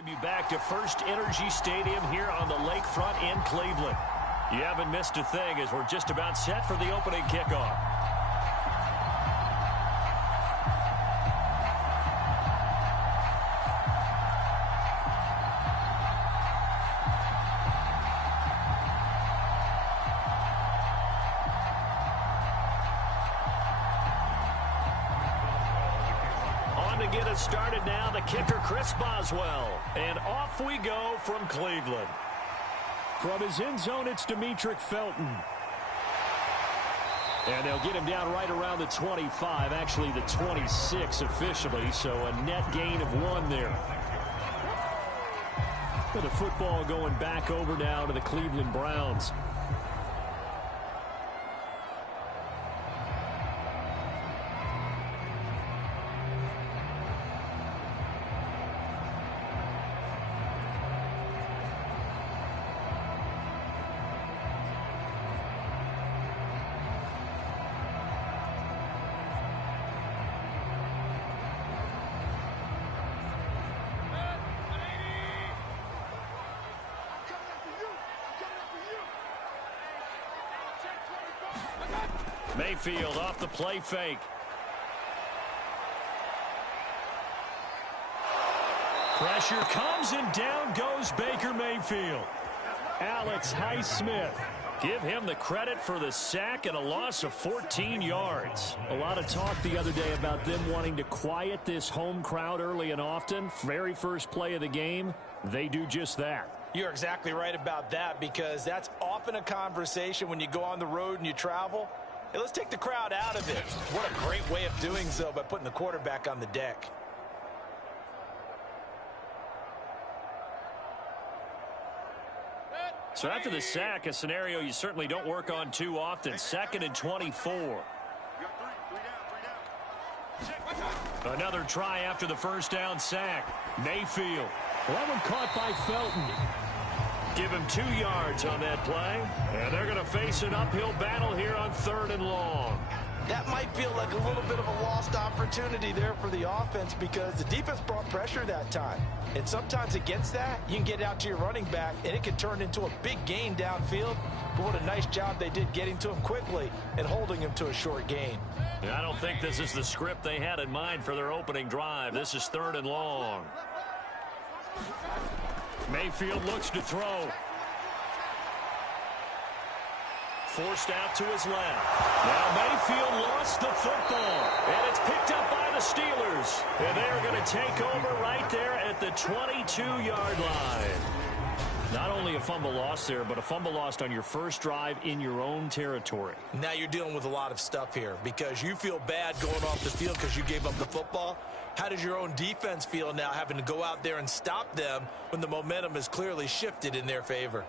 welcome you back to First Energy Stadium here on the lakefront in Cleveland. You haven't missed a thing as we're just about set for the opening kickoff. Get us started now, the kicker Chris Boswell, and off we go from Cleveland. From his end zone, it's Demetric Felton, and they'll get him down right around the 25, actually the 26 officially, so a net gain of 1 there. With the football going back over now to the Cleveland Browns. Mayfield off the play fake. Pressure comes and down goes Baker Mayfield. Alex Highsmith. Give him the credit for the sack and a loss of 14 yards. A lot of talk the other day about them wanting to quiet this home crowd early and often. Very first play of the game, they do just that. You're exactly right about that, because that's often a conversation when you go on the road and you travel. Hey, let's take the crowd out of it. What a great way of doing so by putting the quarterback on the deck. So after the sack, a scenario you certainly don't work on too often. 2nd and 24. Another try after the first down sack. Mayfield. That one caught by Felton. Give him 2 yards on that play. And they're going to face an uphill battle here on 3rd and long. That might feel like a little bit of a lost opportunity there for the offense, because the defense brought pressure that time. And sometimes against that, you can get out to your running back, and it can turn into a big gain downfield. But what a nice job they did getting to him quickly and holding him to a short gain. I don't think this is the script they had in mind for their opening drive. This is 3rd and long. Mayfield looks to throw. Forced out to his left. Now Mayfield lost the football, and it's picked up by the Steelers. And they're going to take over right there at the 22-yard line. Not only a fumble loss there, but a fumble lost on your first drive in your own territory. Now you're dealing with a lot of stuff here, because you feel bad going off the field because you gave up the football. How does your own defense feel now, having to go out there and stop them when the momentum is clearly shifted in their favor?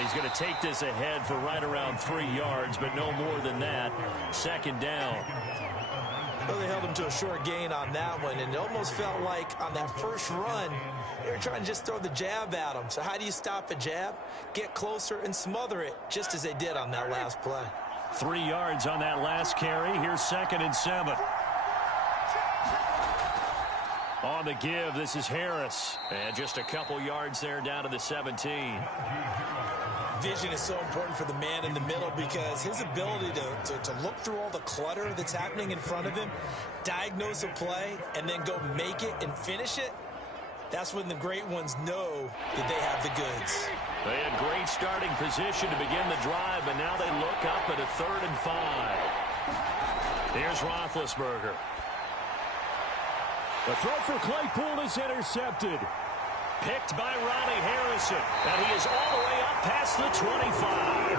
He's going to take this ahead for right around 3 yards, but no more than that. 2nd down. Well, they held him to a short gain on that one, and it almost felt like on that first run, they were trying to just throw the jab at him. So how do you stop a jab? Get closer and smother it, just as they did on that last play. 3 yards on that last carry. Here's 2nd and 7. On the give, this is Harris. And just a couple yards there down to the 17. Vision is so important for the man in the middle, because his ability to look through all the clutter that's happening in front of him, diagnose a play, and then go make it and finish it, that's when the great ones know that they have the goods. They had great starting position to begin the drive, but now they look up at a 3rd and 5. Here's Roethlisberger. The throw for Claypool is intercepted. Picked by Ronnie Harrison, and he is all the way up past the 25.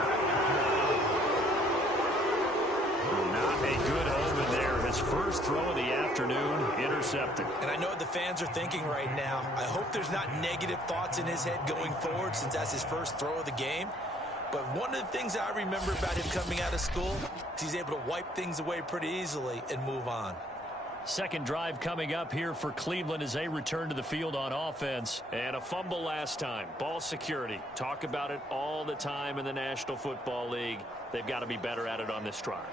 Not a good omen there. His first throw of the afternoon, intercepted. And I know what the fans are thinking right now. I hope there's not negative thoughts in his head going forward, since that's his first throw of the game. But one of the things I remember about him coming out of school is he's able to wipe things away pretty easily and move on. Second drive coming up here for Cleveland as they return to the field on offense. And a fumble last time. Ball security. Talk about it all the time in the National Football League. They've got to be better at it on this drive.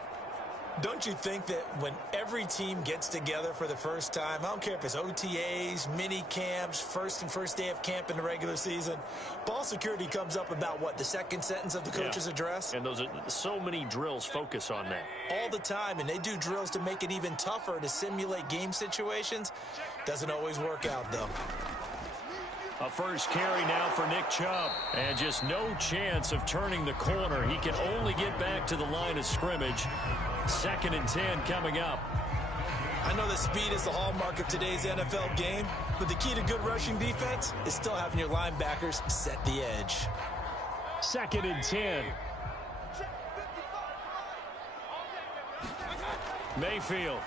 Don't you think that when every team gets together for the first time, I don't care if it's OTAs, mini camps, first day of camp in the regular season, ball security comes up about what, the second sentence of the coach's address? And those are so many drills focus on that. All the time, and they do drills to make it even tougher to simulate game situations. Doesn't always work out, though. A first carry now for Nick Chubb. And just no chance of turning the corner. He can only get back to the line of scrimmage. 2nd and 10 coming up. I know that speed is the hallmark of today's NFL game, but the key to good rushing defense is still having your linebackers set the edge. 2nd and 10. Mayfield.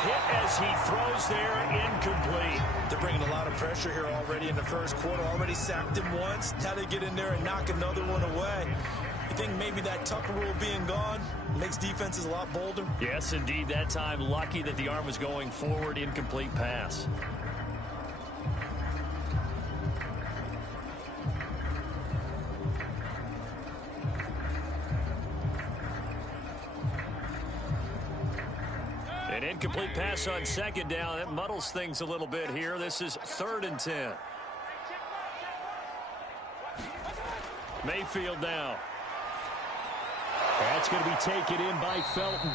Hit as he throws there, incomplete. They're bringing a lot of pressure here already in the first quarter. Already sacked him once. Now they get in there and knock another one away. You think maybe that Tucker rule being gone makes defenses a lot bolder? Yes, indeed. That time, lucky that the arm was going forward. Incomplete pass. An incomplete pass on 2nd down. That muddles things a little bit here. This is 3rd and 10. Mayfield now. That's going to be taken in by Felton.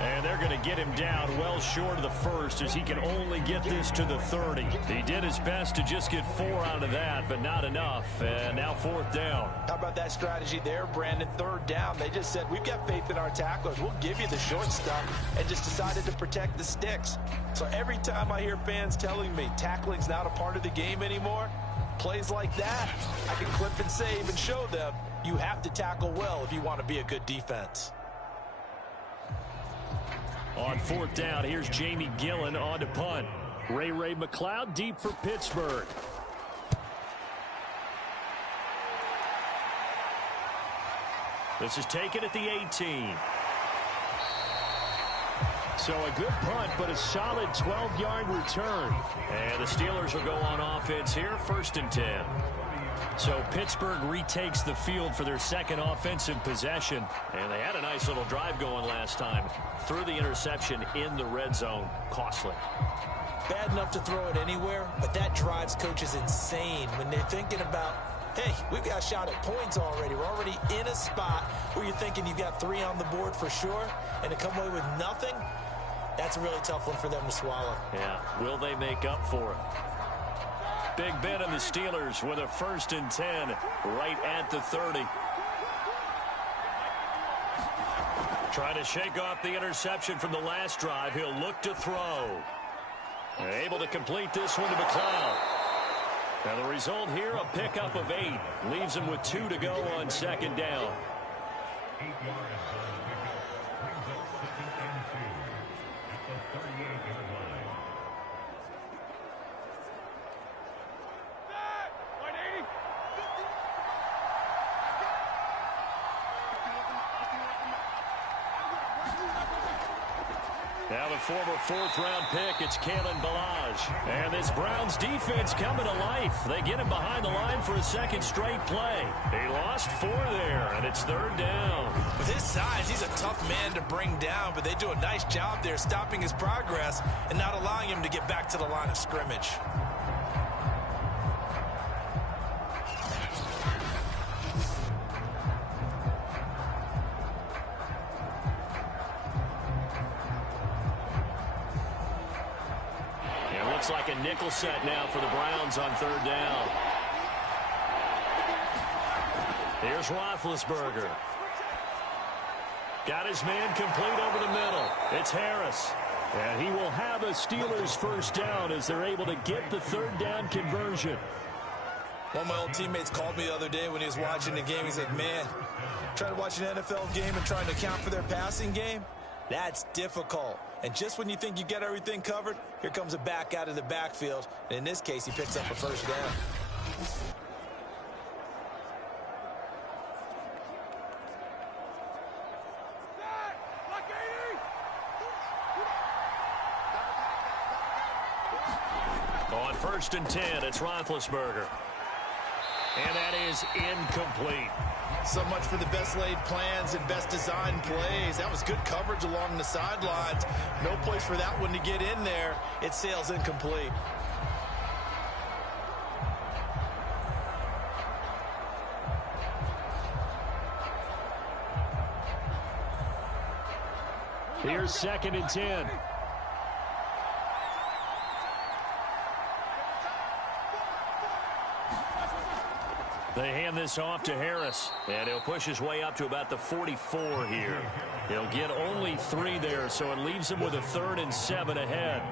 And they're going to get him down well short of the first as he can only get this to the 30. He did his best to just get 4 out of that, but not enough. And now 4th down. How about that strategy there, Brandon? 3rd down. They just said, we've got faith in our tacklers. We'll give you the short stuff, and just decided to protect the sticks. So every time I hear fans telling me tackling's not a part of the game anymore, plays like that, I can clip and save and show them you have to tackle well if you want to be a good defense. On 4th down, here's Jamie Gillen on to punt. Ray McLeod deep for Pittsburgh. This is taken at the 18. So a good punt, but a solid 12-yard return. And the Steelers will go on offense here, 1st and 10. So Pittsburgh retakes the field for their 2nd offensive possession. And they had a nice little drive going last time. Threw the interception in the red zone. Costly. Bad enough to throw it anywhere, but that drives coaches insane when they're thinking about, hey, we've got a shot at points already. We're already in a spot where you're thinking you've got 3 on the board for sure, and to come away with nothing, that's a really tough one for them to swallow. Yeah, will they make up for it? Big Ben and the Steelers with a 1st and 10 right at the 30. Trying to shake off the interception from the last drive. He'll look to throw. Able to complete this one to McLeod. Now the result here, a pickup of 8. Leaves him with 2 to go on 2nd down. Now the former 4th-round pick, it's Kalen Ballage. And this Browns defense coming to life. They get him behind the line for a 2nd straight play. He lost 4 there, and it's 3rd down. With his size, he's a tough man to bring down, but they do a nice job there stopping his progress and not allowing him to get back to the line of scrimmage. Looks like a nickel set now for the Browns on 3rd down. Here's Roethlisberger. Got his man complete over the middle. It's Harris. And he will have a Steelers 1st down as they're able to get the 3rd down conversion. One of my old teammates called me the other day when he was watching the game. He's like, man, trying to watch an NFL game and trying to account for their passing game? That's difficult. And just when you think you get everything covered, here comes a back out of the backfield. And in this case, he picks up a 1st down. first and 10. It's Roethlisberger. And that is incomplete. So much for the best laid plans and best designed plays. That was good coverage along the sidelines. No place for that one to get in there. It sails incomplete. Here's second and 10. They hand this off to Harris, and he'll push his way up to about the 44 here. He'll get only 3 there, so it leaves him with a 3rd and 7 ahead.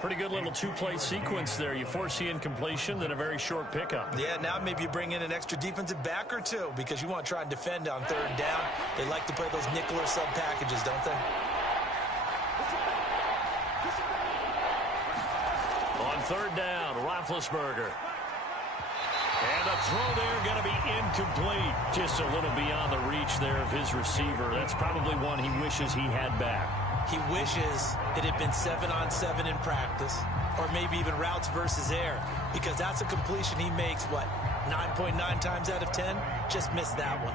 Pretty good little two-play sequence there. You force the incompletion, then a very short pickup. Yeah, now maybe you bring in an extra defensive back or two because you want to try and defend on 3rd down. They like to play those nickel or sub packages, don't they? On 3rd down, Roethlisberger. And the throw there going to be incomplete. Just a little beyond the reach there of his receiver. That's probably one he wishes he had back. He wishes it had been 7-on-7 in practice, or maybe even routes versus air, because that's a completion he makes, what, 9.9 times out of 10? Just missed that one.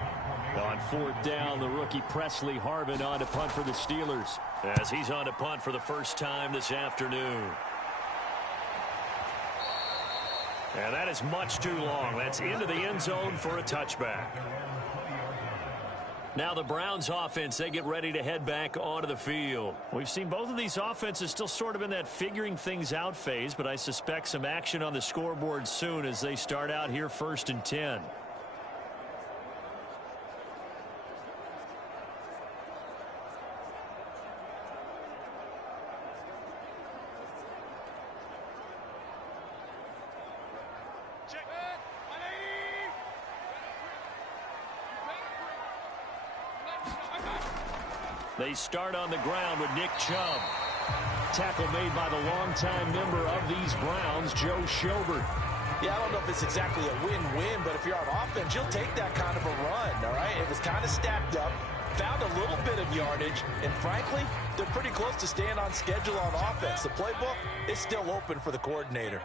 On 4th down, the rookie Presley Harvin on to punt for the Steelers, as he's on to punt for the first time this afternoon. And that is much too long. That's into the end zone for a touchback. Now the Browns offense, they get ready to head back onto the field. We've seen both of these offenses still sort of in that figuring things out phase, but I suspect some action on the scoreboard soon as they start out here 1st and 10. They start on the ground with Nick Chubb. Tackle made by the longtime member of these Browns, Joe Schobert. Yeah, I don't know if it's exactly a win-win, but if you're on offense, you'll take that kind of a run, all right? It was kind of stacked up, found a little bit of yardage, and frankly, they're pretty close to staying on schedule on offense. The playbook is still open for the coordinator.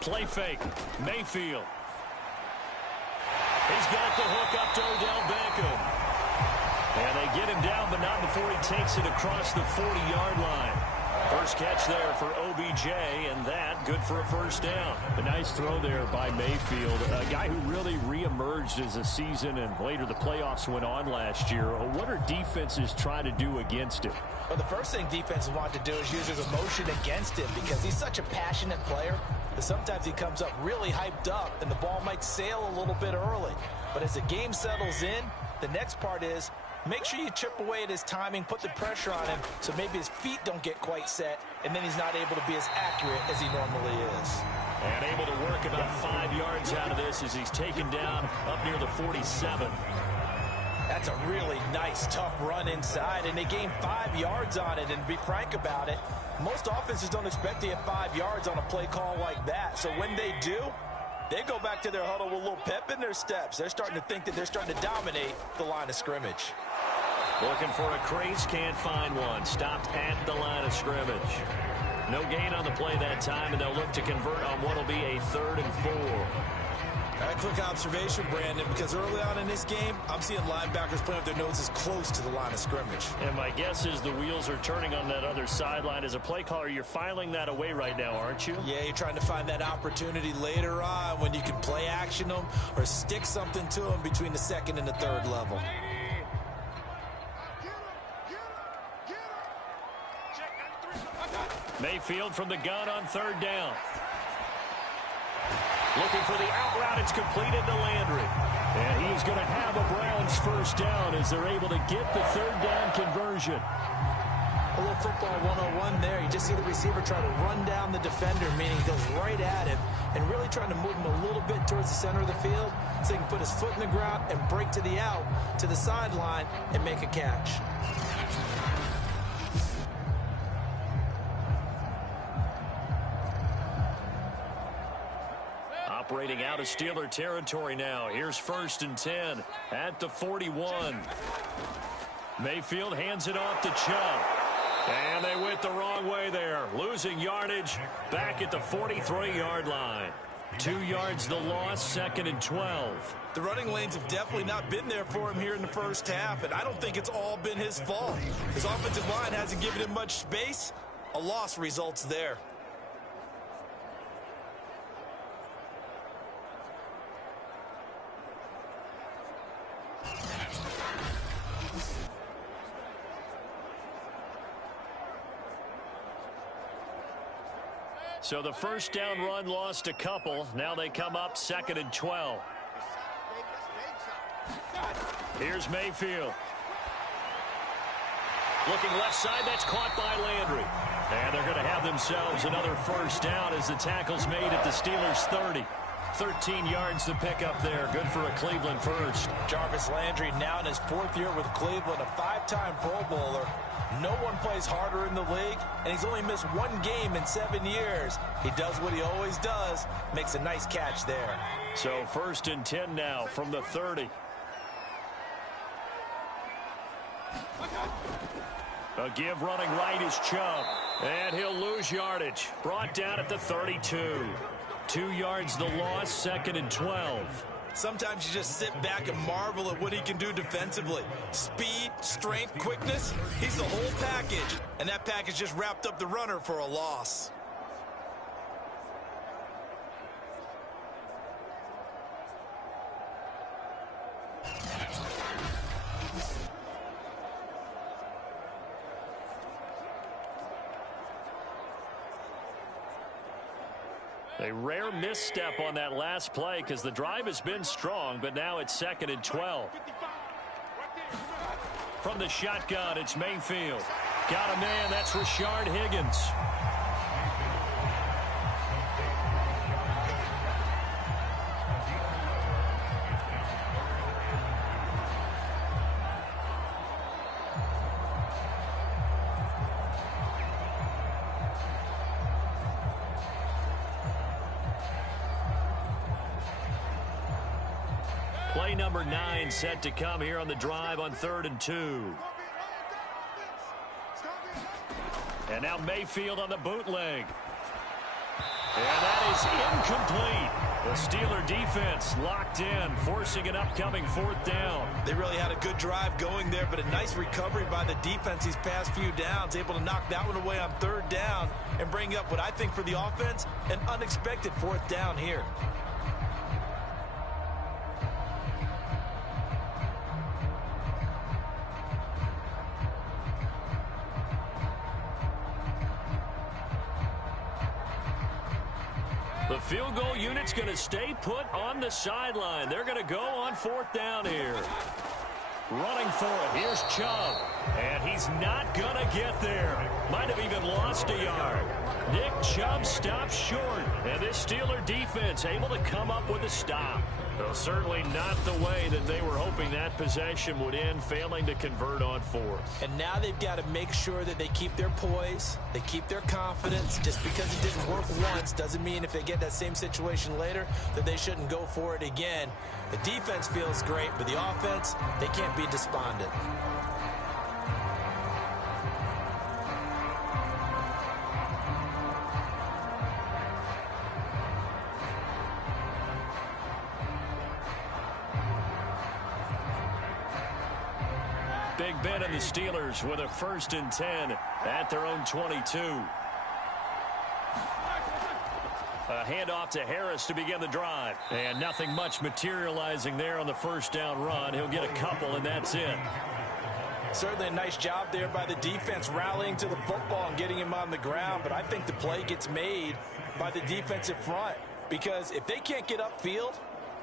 Play fake. Mayfield. He's got the hook up to Odell Beckham. And they get him down, but not before he takes it across the 40-yard line. First catch there for OBJ, and that good for a first down. A nice throw there by Mayfield, a guy who really reemerged as the season and later the playoffs went on last year. What are defenses trying to do against him? Well, the first thing defenses want to do is use his emotion against him because he's such a passionate player that sometimes he comes up really hyped up and the ball might sail a little bit early. But as the game settles in, the next part is make sure you chip away at his timing, put the pressure on him so maybe his feet don't get quite set, and then he's not able to be as accurate as he normally is. And able to work about 5 yards out of this as he's taken down up near the 47. That's a really nice, tough run inside, and they gained 5 yards on it. And to be frank about it, most offenses don't expect to get 5 yards on a play call like that. So when they do, they go back to their huddle with a little pep in their steps. They're starting to think that they're starting to dominate the line of scrimmage. Looking for a crease, can't find one. Stopped at the line of scrimmage. No gain on the play that time, and they'll look to convert on what will be a 3rd and 4. A quick observation, Brandon, because early on in this game, I'm seeing linebackers playing with their noses close to the line of scrimmage. And my guess is the wheels are turning on that other sideline. As a play caller, you're filing that away right now, aren't you? Yeah, you're trying to find that opportunity later on when you can play action them or stick something to them between the 2nd and the 3rd level. Mayfield from the gun on 3rd down. Looking for the out route. It's completed to Landry. And he's going to have a Browns first down as they're able to get the 3rd down conversion. A little football 101 there. You just see the receiver try to run down the defender, meaning he goes right at him and really trying to move him a little bit towards the center of the field so he can put his foot in the ground and break to the out, to the sideline, and make a catch. Operating out of Steeler territory now. Here's 1st and 10 at the 41. Mayfield hands it off to Chubb. And they went the wrong way there, losing yardage back at the 43-yard line. 2 yards the loss, 2nd and 12. The running lanes have definitely not been there for him here in the first half, and I don't think it's all been his fault. His offensive line hasn't given him much space. A loss results there. So the first down run lost a couple. Now they come up 2nd and 12. Here's Mayfield. Looking left side, that's caught by Landry. And they're going to have themselves another first down as the tackle's made at the Steelers' 30. 13 yards to pick up there. Good for a Cleveland first. Jarvis Landry now in his 4th year with Cleveland, a 5-time Pro Bowler. No one plays harder in the league, and he's only missed 1 game in 7 years. He does what he always does, makes a nice catch there. So 1st and 10 now from the 30. A give running right is Chubb, and he'll lose yardage. Brought down at the 32. 2 yards the loss, 2nd and 12. Sometimes you just sit back and marvel at what he can do defensively. Speed, strength, quickness, he's the whole package. And that package just wrapped up the runner for a loss. A rare misstep on that last play because the drive has been strong, but now it's 2nd and 12. From the shotgun, it's Mayfield. Got a man, that's Rashard Higgins. Play number 9 set to come here on the drive on 3rd and 2. And now Mayfield on the bootleg. And that is incomplete. The Steeler defense locked in, forcing an upcoming 4th down. They really had a good drive going there, but a nice recovery by the defense these past few downs, able to knock that one away on 3rd down and bring up what I think for the offense, an unexpected 4th down here. The field goal unit's going to stay put on the sideline. They're going to go on 4th down here. Running for it. Here's Chubb. And he's not going to get there. Might have even lost a yard. Nick Chubb stops short. And this Steeler defense able to come up with a stop. Well, certainly not the way that they were hoping that possession would end, failing to convert on 4th. And now they've got to make sure that they keep their poise, they keep their confidence. Just because it didn't work once doesn't mean if they get that same situation later that they shouldn't go for it again. The defense feels great, but the offense, they can't be despondent. Big Ben and the Steelers with a 1st and 10 at their own 22. A handoff to Harris to begin the drive. And nothing much materializing there on the 1st down run. He'll get a couple, and that's it. Certainly a nice job there by the defense rallying to the football and getting him on the ground. But I think the play gets made by the defensive front. Because if they can't get upfield,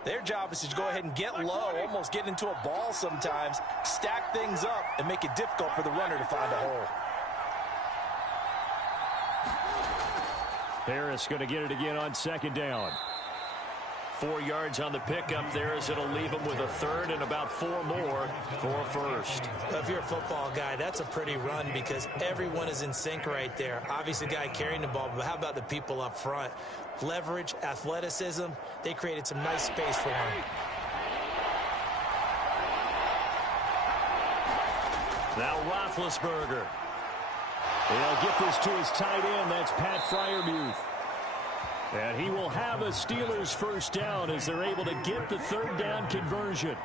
their job is to go ahead and get low, almost get into a ball sometimes, stack things up, and make it difficult for the runner to find a hole. Harris going to get it again on 2nd down. 4 yards on the pickup there as it'll leave him with a 3rd and about 4 more for a 1st. Well, if you're a football guy, that's a pretty run because everyone is in sync right there. Obviously, the guy carrying the ball, but how about the people up front? Leverage, athleticism, they created some nice space for him. Now Roethlisberger. He'll get this to his tight end. That's Pat Freiermuth. And he will have a Steelers first down as they're able to get the third down conversion.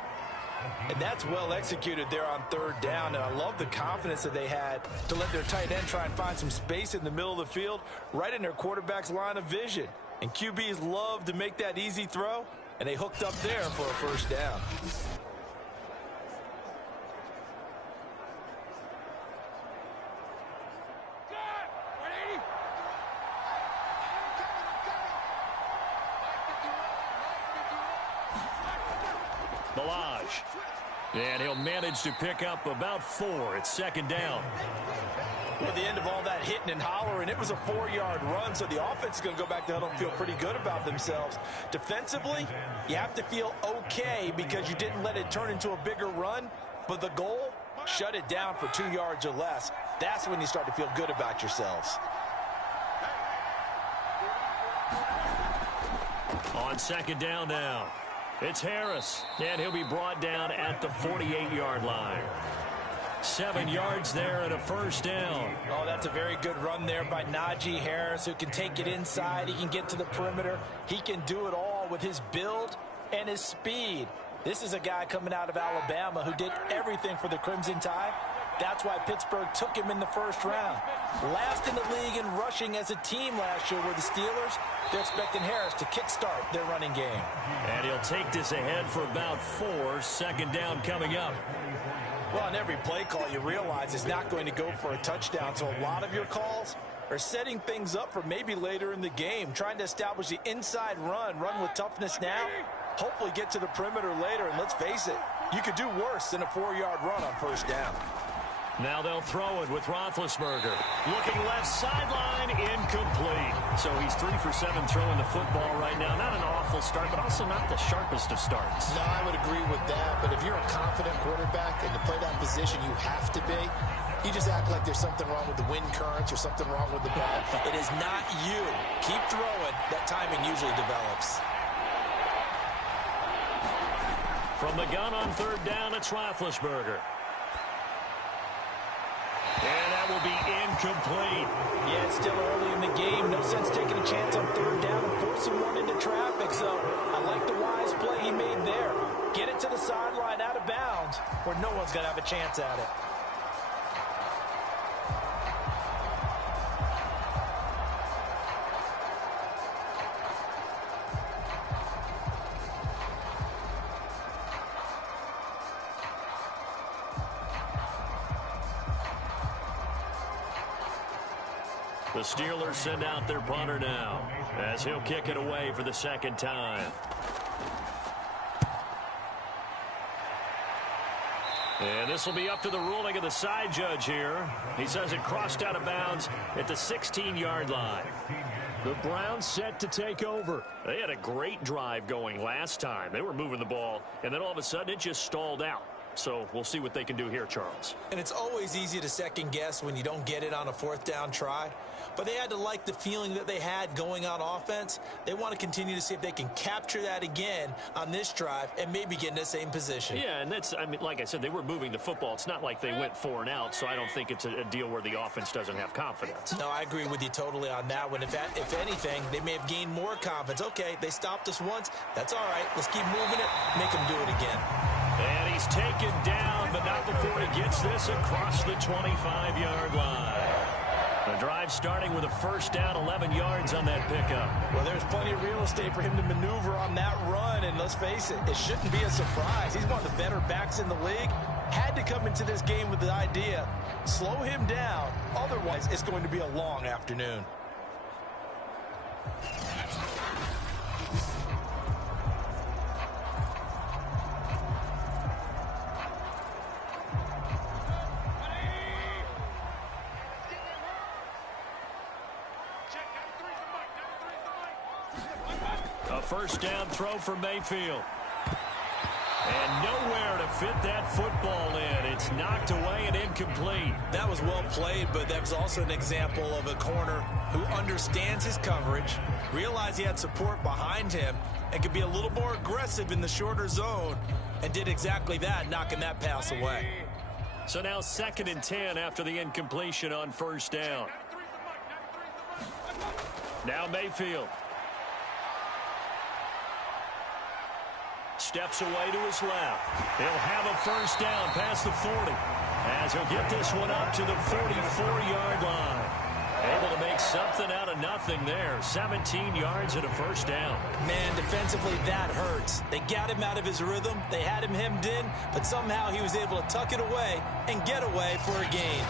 And that's well executed there on third down. And I love the confidence that they had to let their tight end try and find some space in the middle of the field, right in their quarterback's line of vision. And QBs love to make that easy throw, and they hooked up there for a first down. And he'll manage to pick up about 4 at second down. At the end of all that hitting and hollering, it was a 4-yard run, so the offense is going to go back to huddle and feel pretty good about themselves. Defensively, you have to feel okay because you didn't let it turn into a bigger run, but the goal, shut it down for 2 yards or less. That's when you start to feel good about yourselves. On second down now, it's Harris, and he'll be brought down at the 48-yard line. 7 yards there and a first down. Oh, that's a very good run there by Najee Harris, who can take it inside. He can get to the perimeter. He can do it all with his build and his speed. This is a guy coming out of Alabama who did everything for the Crimson Tide. That's why Pittsburgh took him in the first round. Last in the league in rushing as a team last year were the Steelers. They're expecting Harris to kickstart their running game. And he'll take this ahead for about 4. Second down coming up. Well, on every play call, you realize it's not going to go for a touchdown. So a lot of your calls are setting things up for maybe later in the game, trying to establish the inside run with toughness now, hopefully get to the perimeter later. And let's face it, you could do worse than a 4-yard run on first down. Now they'll throw it with Roethlisberger. Looking left sideline, incomplete. So he's 3 for 7 throwing the football right now. Not an awful start, but also not the sharpest of starts. No, I would agree with that. But if you're a confident quarterback and to play that position, you have to be. You just act like there's something wrong with the wind currents or something wrong with the ball. It is not you. Keep throwing. That timing usually develops. From the gun on third down, it's Roethlisberger. And that will be incomplete. Yeah, it's still early in the game. No sense taking a chance on third down and forcing one into traffic. So I like the wise play he made there. Get it to the sideline out of bounds where no one's going to have a chance at it. The Steelers send out their punter now as he'll kick it away for the second time. And this will be up to the ruling of the side judge here. He says it crossed out of bounds at the 16-yard line. The Browns set to take over. They had a great drive going last time. They were moving the ball, and then all of a sudden it just stalled out. So we'll see what they can do here, Charles. And it's always easy to second guess when you don't get it on a fourth down try. But they had to like the feeling that they had going on offense. They want to continue to see if they can capture that again on this drive and maybe get in the same position. Yeah, and that's, I mean, like I said, they were moving the football. It's not like they went 4 and out, so I don't think it's a deal where the offense doesn't have confidence. No, I agree with you totally on that one. If anything, they may have gained more confidence. Okay, they stopped us once. That's all right. Let's keep moving it. Make them do it again. And he's taken down, but not before he gets this across the 25-yard line. The drive starting with a first down, 11 yards on that pickup. Well, there's plenty of real estate for him to maneuver on that run, and let's face it, it shouldn't be a surprise. He's one of the better backs in the league. Had to come into this game with the idea, slow him down, otherwise it's going to be a long afternoon. First down throw for Mayfield. And nowhere to fit that football in. It's knocked away and incomplete. That was well played, but that was also an example of a corner who understands his coverage, realized he had support behind him, and could be a little more aggressive in the shorter zone, and did exactly that, knocking that pass away. So now 2nd and 10 after the incompletion on first down. Now Mayfield. Steps away to his left. He'll have a first down past the 40. As he'll get this one up to the 44-yard line. Able to make something out of nothing there. 17 yards and a first down. Man, defensively, that hurts. They got him out of his rhythm. They had him hemmed in, but somehow he was able to tuck it away and get away for a gain.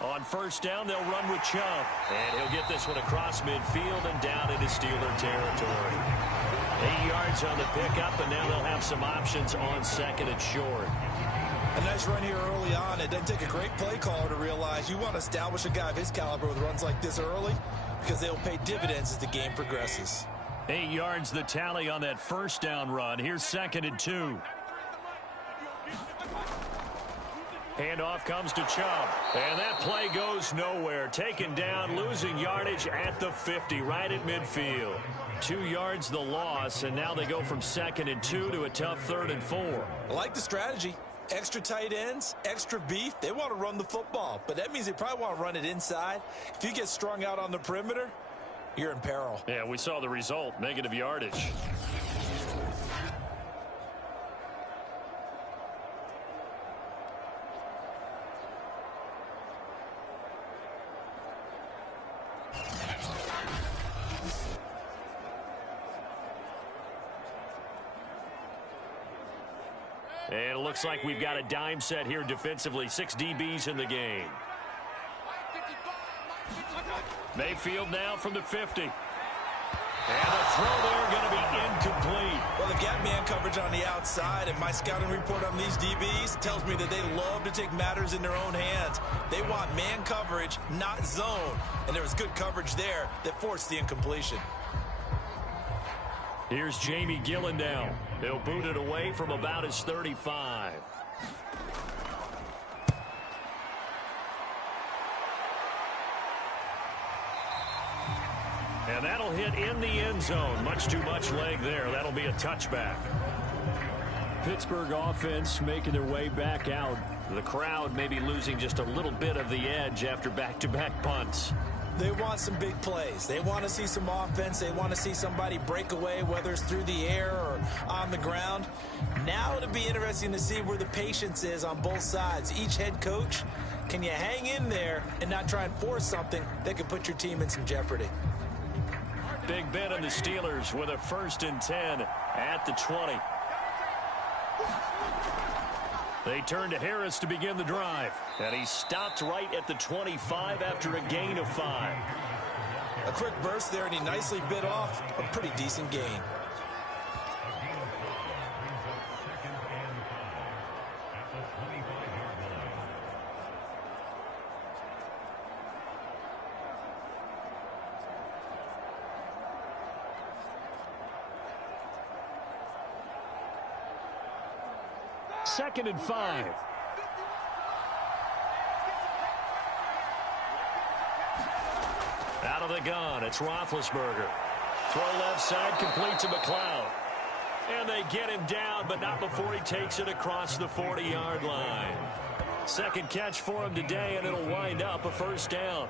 On first down, they'll run with Chubb. And he'll get this one across midfield and down into Steeler territory. 8 yards on the pickup, and now they'll have some options on 2nd and short. A nice run here early on. It doesn't take a great play caller to realize you want to establish a guy of his caliber with runs like this early because they'll pay dividends as the game progresses. 8 yards the tally on that first down run. Here's 2nd and 2. Handoff comes to Chubb. And that play goes nowhere. Taken down, losing yardage at the 50, right at midfield. 2 yards the loss, and now they go from 2nd and 2 to a tough 3rd and 4. I like the strategy. Extra tight ends, extra beef. They want to run the football, but that means they probably want to run it inside. If you get strung out on the perimeter, you're in peril. Yeah, we saw the result, negative yardage. And it looks like we've got a dime set here defensively. 6 DBs in the game. Mayfield now from the 50. And the throw there going to be incomplete. Well, they've got man coverage on the outside, and my scouting report on these DBs tells me that they love to take matters in their own hands. They want man coverage, not zone. And there was good coverage there that forced the incompletion. Here's Jamie Gillen now. They'll boot it away from about his 35. And that'll hit in the end zone. Much too much leg there. That'll be a touchback. Pittsburgh offense making their way back out. The crowd maybe losing just a little bit of the edge after back-to-back punts. They want some big plays. They want to see some offense. They want to see somebody break away, whether it's through the air or on the ground. Now it'll be interesting to see where the patience is on both sides. Each head coach, can you hang in there and not try and force something that could put your team in some jeopardy? Big Ben and the Steelers with a 1st and 10 at the 20. They turn to Harris to begin the drive. And he stopped right at the 25 after a gain of 5. A quick burst there, and he nicely bit off a pretty decent gain. Second and 5. Out of the gun, it's Roethlisberger. Throw left side, complete to McLeod. And they get him down, but not before he takes it across the 40-yard line. Second catch for him today, and it'll wind up a first down.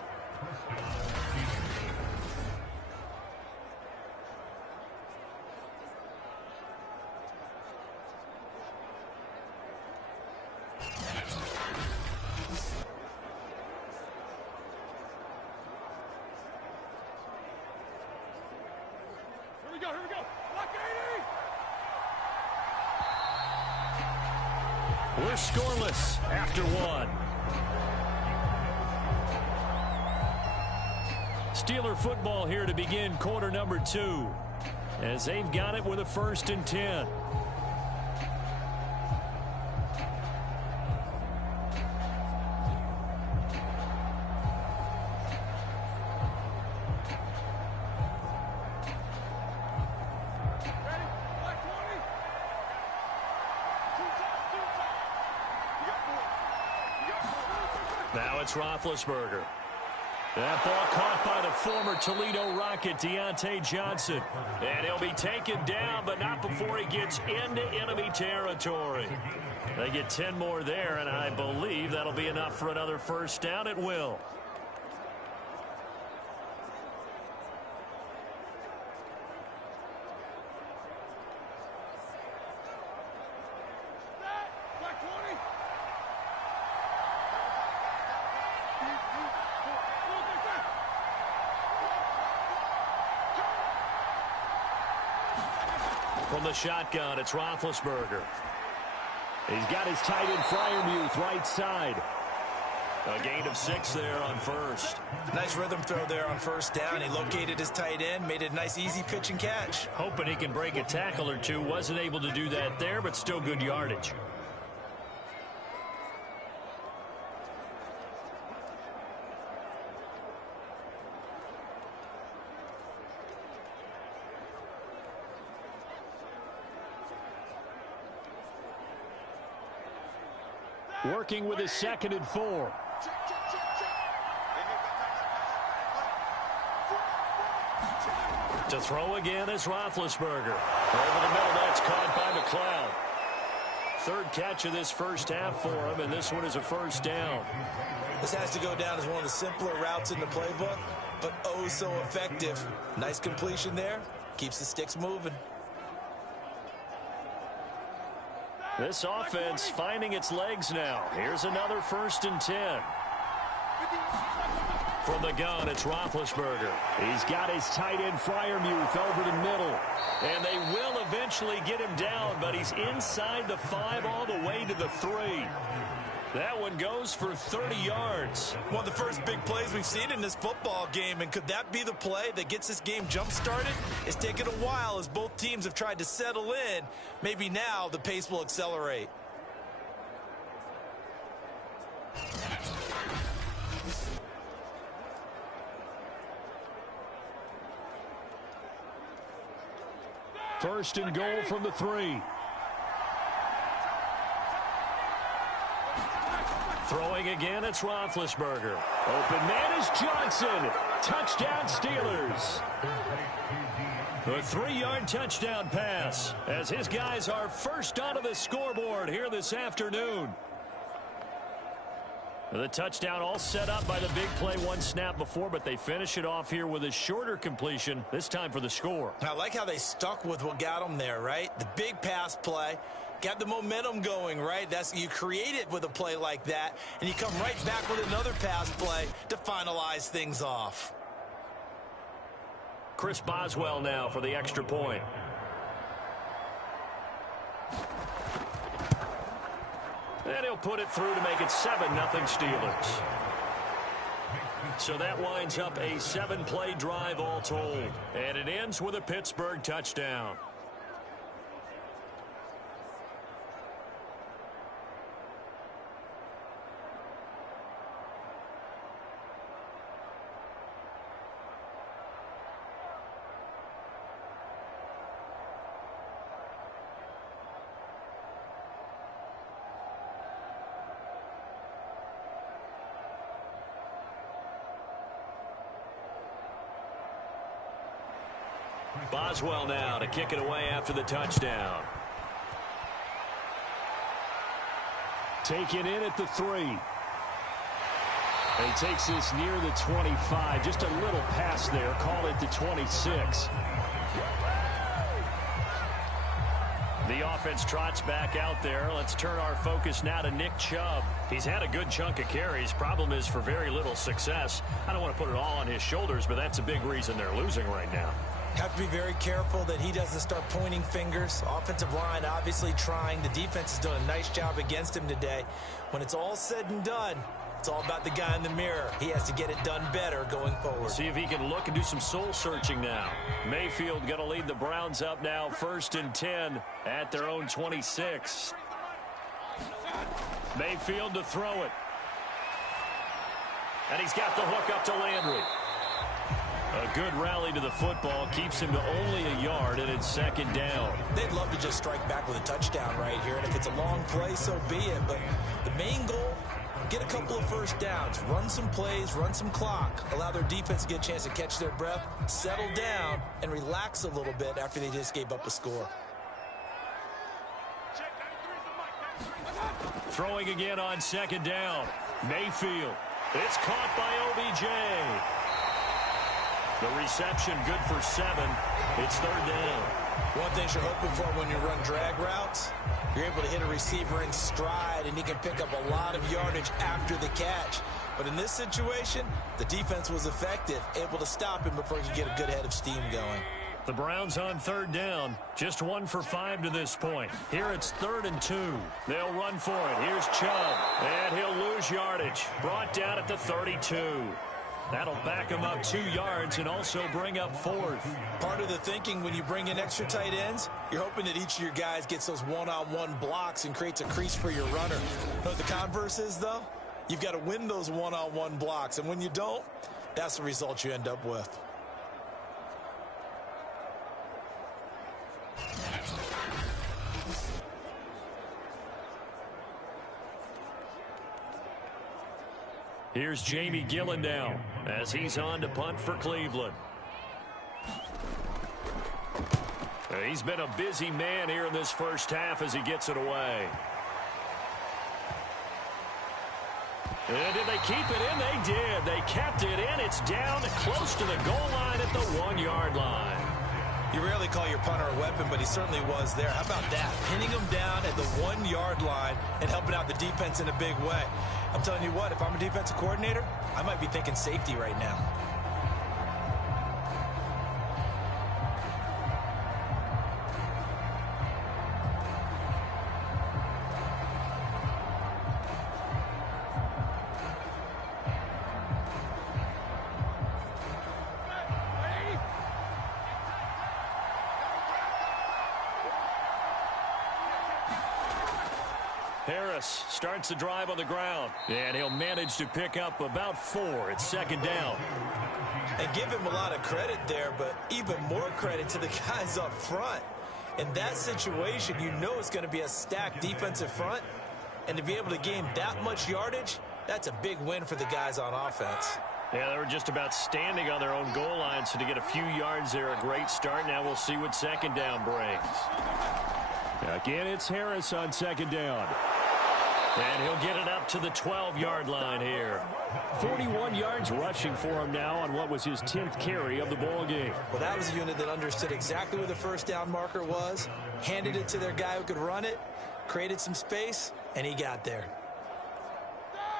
We're scoreless after 1. Steeler football here to begin quarter number 2. As they've got it with a 1st and 10. Now it's Roethlisberger. That ball caught by the former Toledo Rocket, Deontay Johnson. And he'll be taken down, but not before he gets into enemy territory. They get 10 more there, and I believe that'll be enough for another first down. It will. From the shotgun, it's Roethlisberger. He's got his tight end Freiermuth right side. A gain of 6 there on first. Nice rhythm throw there on first down. He located his tight end, made it a nice easy pitch and catch. Hoping he can break a tackle or two. Wasn't able to do that there, but still good yardage. Working with his 2nd and 4. To throw again is Roethlisberger. Over the middle, that's caught by McLeod. 3rd catch of this first half for him, and this one is a first down. This has to go down as one of the simpler routes in the playbook, but oh so effective. Nice completion there. Keeps the sticks moving. This offense finding its legs now. Here's another 1st and 10. From the gun, it's Roethlisberger. He's got his tight end Freiermuth over the middle. And they will eventually get him down, but he's inside the 5 all the way to the 3. That one goes for 30 yards. One of the first big plays we've seen in this football game, and could that be the play that gets this game jump-started? It's taken a while as both teams have tried to settle in. Maybe now the pace will accelerate. First and goal from the 3. Throwing again, it's Roethlisberger. Open man is Johnson. Touchdown Steelers. A 3-yard touchdown pass as his guys are first onto the scoreboard here this afternoon. The touchdown all set up by the big play 1 snap before, but they finish it off here with a shorter completion, this time for the score. I like how they stuck with what got them there, right? The big pass play. Got the momentum going, right? You create it with a play like that, and you come right back with another pass play to finalize things off. Chris Boswell now for the extra point. And he'll put it through to make it 7-0 Steelers. So that winds up a 7-play drive all told. And it ends with a Pittsburgh touchdown. Boswell now to kick it away after the touchdown. Taken in at the 3. And he takes this near the 25. Just a little pass there. Call it the 26. The offense trots back out there. Let's turn our focus now to Nick Chubb. He's had a good chunk of carries. Problem is for very little success. I don't want to put it all on his shoulders, but that's a big reason they're losing right now. Have to be very careful that he doesn't start pointing fingers. Offensive line obviously trying. The defense has done a nice job against him today. When it's all said and done, it's all about the guy in the mirror. He has to get it done better going forward. See if he can look and do some soul searching now. Mayfield going to lead the Browns up now 1st and 10 at their own 26. Mayfield to throw it. And he's got the hook up to Landry. A good rally to the football keeps him to only a yard, and it's 2nd down. They'd love to just strike back with a touchdown right here, and if it's a long play, so be it. But the main goal, Get a couple of first downs, run some plays, run some clock, allow their defense to get a chance to catch their breath, settle down, and relax a little bit after they just gave up a score. Throwing again on second down. Mayfield. It's caught by OBJ. The reception good for 7. It's third down. One thing you're hoping for when you run drag routes, you're able to hit a receiver in stride, and he can pick up a lot of yardage after the catch. But in this situation, the defense was effective, able to stop him before he could get a good head of steam going. The Browns on third down. Just 1 for 5 to this point. Here it's 3rd and 2. They'll run for it. Here's Chubb. And he'll lose yardage. Brought down at the 32. That'll back him up 2 yards and also bring up 4th. Part of the thinking when you bring in extra tight ends, you're hoping that each of your guys gets those one-on-one blocks and creates a crease for your runner. You know what the converse is, though? You've got to win those one-on-one blocks, and when you don't, that's the result you end up with. Here's Jamie Gillen now as he's on to punt for Cleveland. He's been a busy man here in this first half as he gets it away. And did they keep it in? They did. They kept it in. It's down close to the goal line at the 1-yard line. You rarely call your punter a weapon, but he certainly was there. How about that? Pinning him down at the 1-yard line and helping out the defense in a big way. I'm telling you what, if I'm a defensive coordinator, I might be thinking safety right now. Harris starts the drive on the ground, and he'll manage to pick up about 4. It's 2nd down. And give him a lot of credit there, but even more credit to the guys up front. In that situation, you know it's going to be a stacked defensive front, and to be able to gain that much yardage, that's a big win for the guys on offense. Yeah, they were just about standing on their own goal line, so to get a few yards there, a great start. Now we'll see what 2nd down brings. Again, it's Harris on 2nd down. And he'll get it up to the 12-yard line here. 41 yards rushing for him now on what was his 10th carry of the ball game. Well, that was a unit that understood exactly where the first down marker was, handed it to their guy who could run it, created some space, and he got there.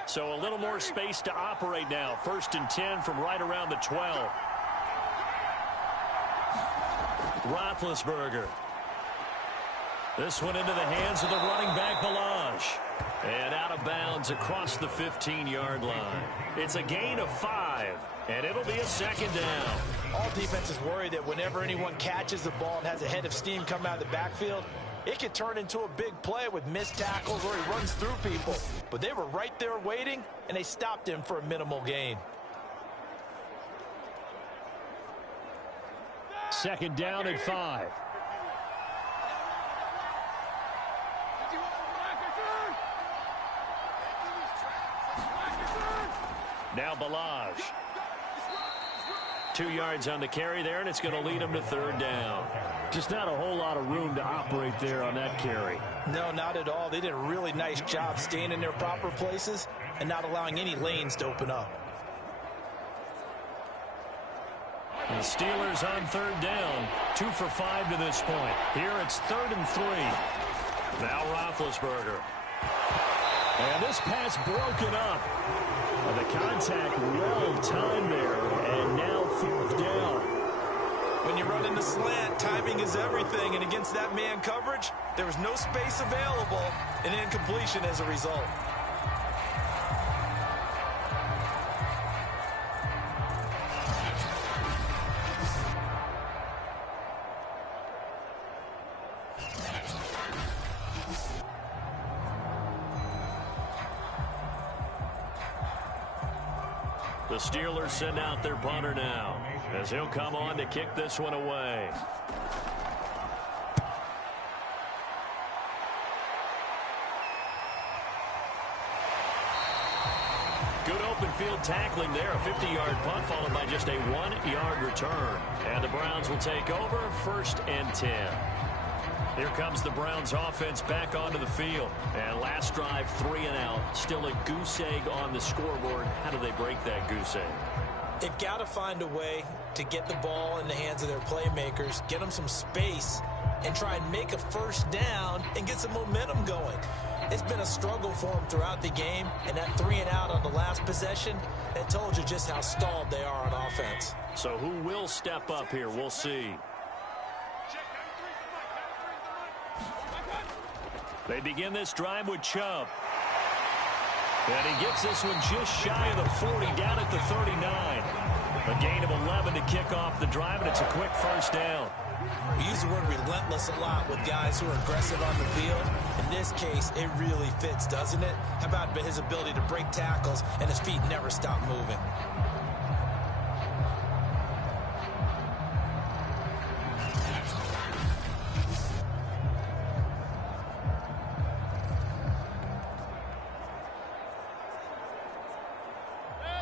So a little more space to operate now. 1st and 10 from right around the 12. Roethlisberger. This one into the hands of the running back, Balaj. And out of bounds across the 15-yard line. It's a gain of 5, and it'll be a 2nd down. All defenses worry that whenever anyone catches the ball and has a head of steam come out of the backfield, it can turn into a big play with missed tackles where he runs through people. But they were right there waiting, and they stopped him for a minimal gain. 2nd down and 5. Now Balaj. 2 yards on the carry there, and it's going to lead him to 3rd down. Just not a whole lot of room to operate there on that carry. No, not at all. They did a really nice job staying in their proper places and not allowing any lanes to open up. The Steelers on 3rd down. 2 for 5 to this point. Here it's 3rd and 3. Now Roethlisberger. And this pass broken up. The contact well timed there, and now 4th down. When you run into slant, timing is everything, and against that man coverage, there was no space available, and incompletion as a result. The Steelers send out their punter now as he'll come on to kick this one away. Good open field tackling there. A 50-yard punt followed by just a 1-yard return. And the Browns will take over 1st and 10. Here comes the Browns offense back onto the field. And last drive, 3 and out. Still a goose egg on the scoreboard. How do they break that goose egg? They've got to find a way to get the ball in the hands of their playmakers, get them some space, and try and make a first down and get some momentum going. It's been a struggle for them throughout the game, and that 3 and out on the last possession, that told you just how stalled they are on offense. So who will step up here? We'll see. They begin this drive with Chubb. And he gets this one just shy of the 40, down at the 39. A gain of 11 to kick off the drive, and it's a quick first down. We use the word relentless a lot with guys who are aggressive on the field. In this case, it really fits, doesn't it? How about his ability to break tackles and his feet never stop moving?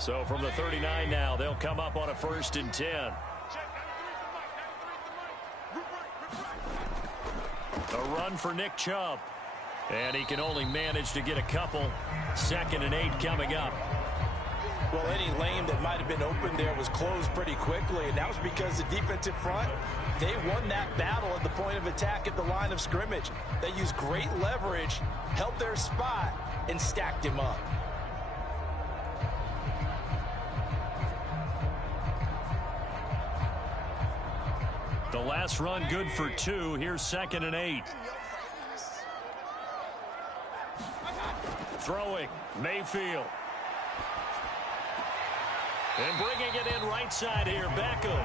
So from the 39 now, they'll come up on a 1st and 10. A run for Nick Chubb. And he can only manage to get a couple. 2nd and 8 coming up. Well, any lane that might have been open there was closed pretty quickly, and that was because the defensive front, they won that battle at the point of attack at the line of scrimmage. They used great leverage, held their spot, and stacked him up. The last run good for 2. Here's 2nd and 8. Throwing, Mayfield. And bringing it in right side here, Beckham.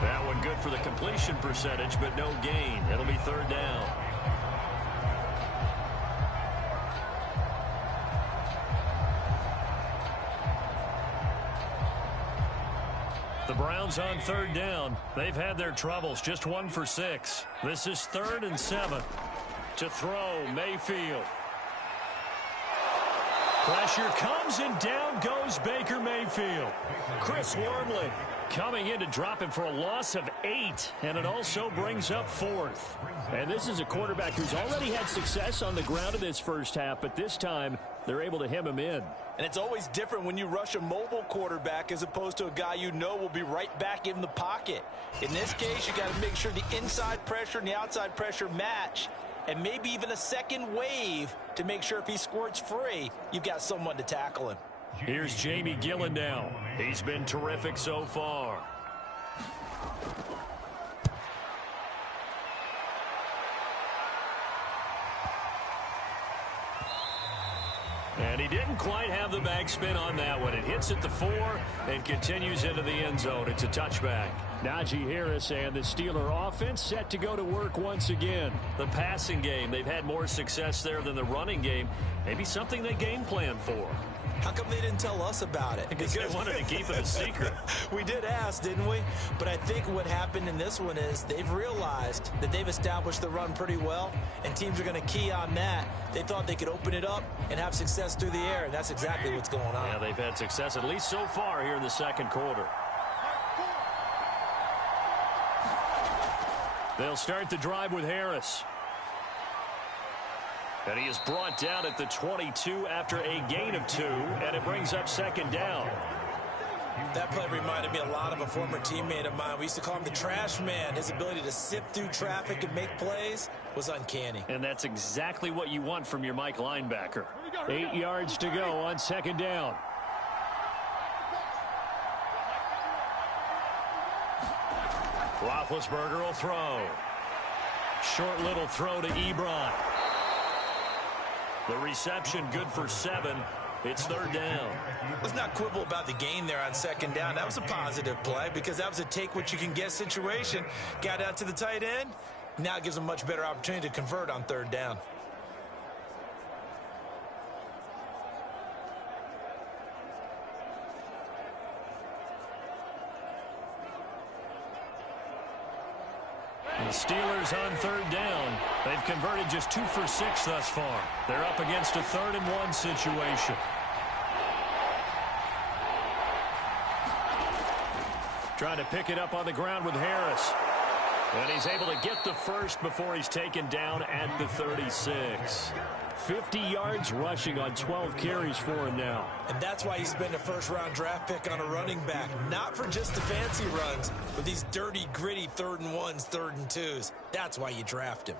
That one good for the completion percentage, but no gain. It'll be 3rd down. The Browns on 3rd down. They've had their troubles, just 1 for 6. This is 3rd and 7. To throw, Mayfield. Pressure comes and down goes Baker Mayfield. Chris Wormley coming in to drop him for a loss of 8, and it also brings up 4th. And this is a quarterback who's already had success on the ground in this first half, but this time they're able to hem him in. And it's always different when you rush a mobile quarterback as opposed to a guy you know will be right back in the pocket. In this case, you got to make sure the inside pressure and the outside pressure match, and maybe even a second wave to make sure if he squirts free, you've got someone to tackle him. Here's Jamie Gillen now. He's been terrific so far. And he didn't quite have the backspin on that one. It hits at the 4 and continues into the end zone. It's a touchback. Najee Harris and the Steeler offense set to go to work once again. The passing game, they've had more success there than the running game. Maybe something they game plan for. How come they didn't tell us about it? Because they wanted to keep it a secret. We did ask, didn't we? But I think what happened in this one is they've realized that they've established the run pretty well, and teams are going to key on that. They thought they could open it up and have success through the air, and that's exactly what's going on. Yeah, they've had success at least so far here in the second quarter. They'll start the drive with Harris. And he is brought down at the 22 after a gain of 2, and it brings up 2nd down. That play reminded me a lot of a former teammate of mine. We used to call him the trash man. His ability to sift through traffic and make plays was uncanny. And that's exactly what you want from your Mike linebacker. 8 yards to go on 2nd down. Roethlisberger will throw. Short little throw to Ebron. The reception good for 7. It's 3rd down. Let's not quibble about the gain there on 2nd down. That was a positive play because that was a take-what-you-can-get situation. Got out to the tight end. Now it gives them a much better opportunity to convert on 3rd down. The Steelers on 3rd down. They've converted just 2 for 6 thus far. They're up against a 3rd and 1 situation. Trying to pick it up on the ground with Harris. And he's able to get the first before he's taken down at the 36. 50 yards rushing on 12 carries for him now. And that's why you spend a first-round draft pick on a running back. Not for just the fancy runs, but these dirty, gritty 3rd and 1s, 3rd and 2s. That's why you draft him.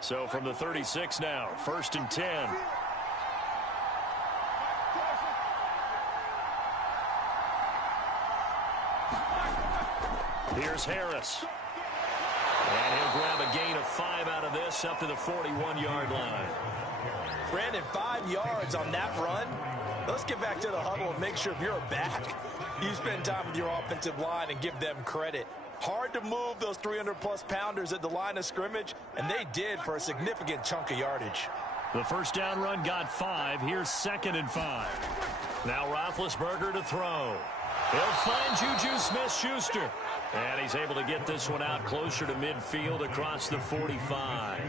So from the 36 now, 1st and 10. Here's Harris. And he'll grab a gain of 5 out of this up to the 41-yard line. Brandon, 5 yards on that run. Let's get back to the huddle and make sure if you're a back, you spend time with your offensive line and give them credit. Hard to move those 300-plus pounders at the line of scrimmage, and they did for a significant chunk of yardage. The first down run got 5. Here's 2nd and 5. Now Roethlisberger to throw. He'll find Juju Smith-Schuster. And he's able to get this one out closer to midfield across the 45.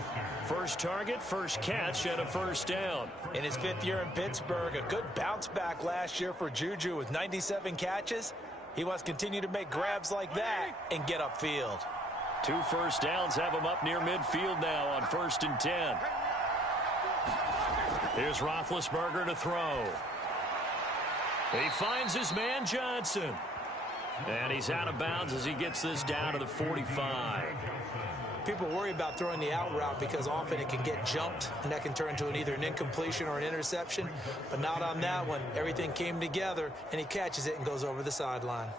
First target, first catch, and a first down. In his 5th year in Pittsburgh, a good bounce back last year for Juju with 97 catches. He wants to continue to make grabs like that and get upfield. 2 first downs have him up near midfield now on 1st and 10. Here's Roethlisberger to throw. He finds his man Johnson. And he's out of bounds as he gets this down to the 45. People worry about throwing the out route because often it can get jumped, and that can turn into either an incompletion or an interception. But not on that one. Everything came together, and he catches it and goes over the sideline.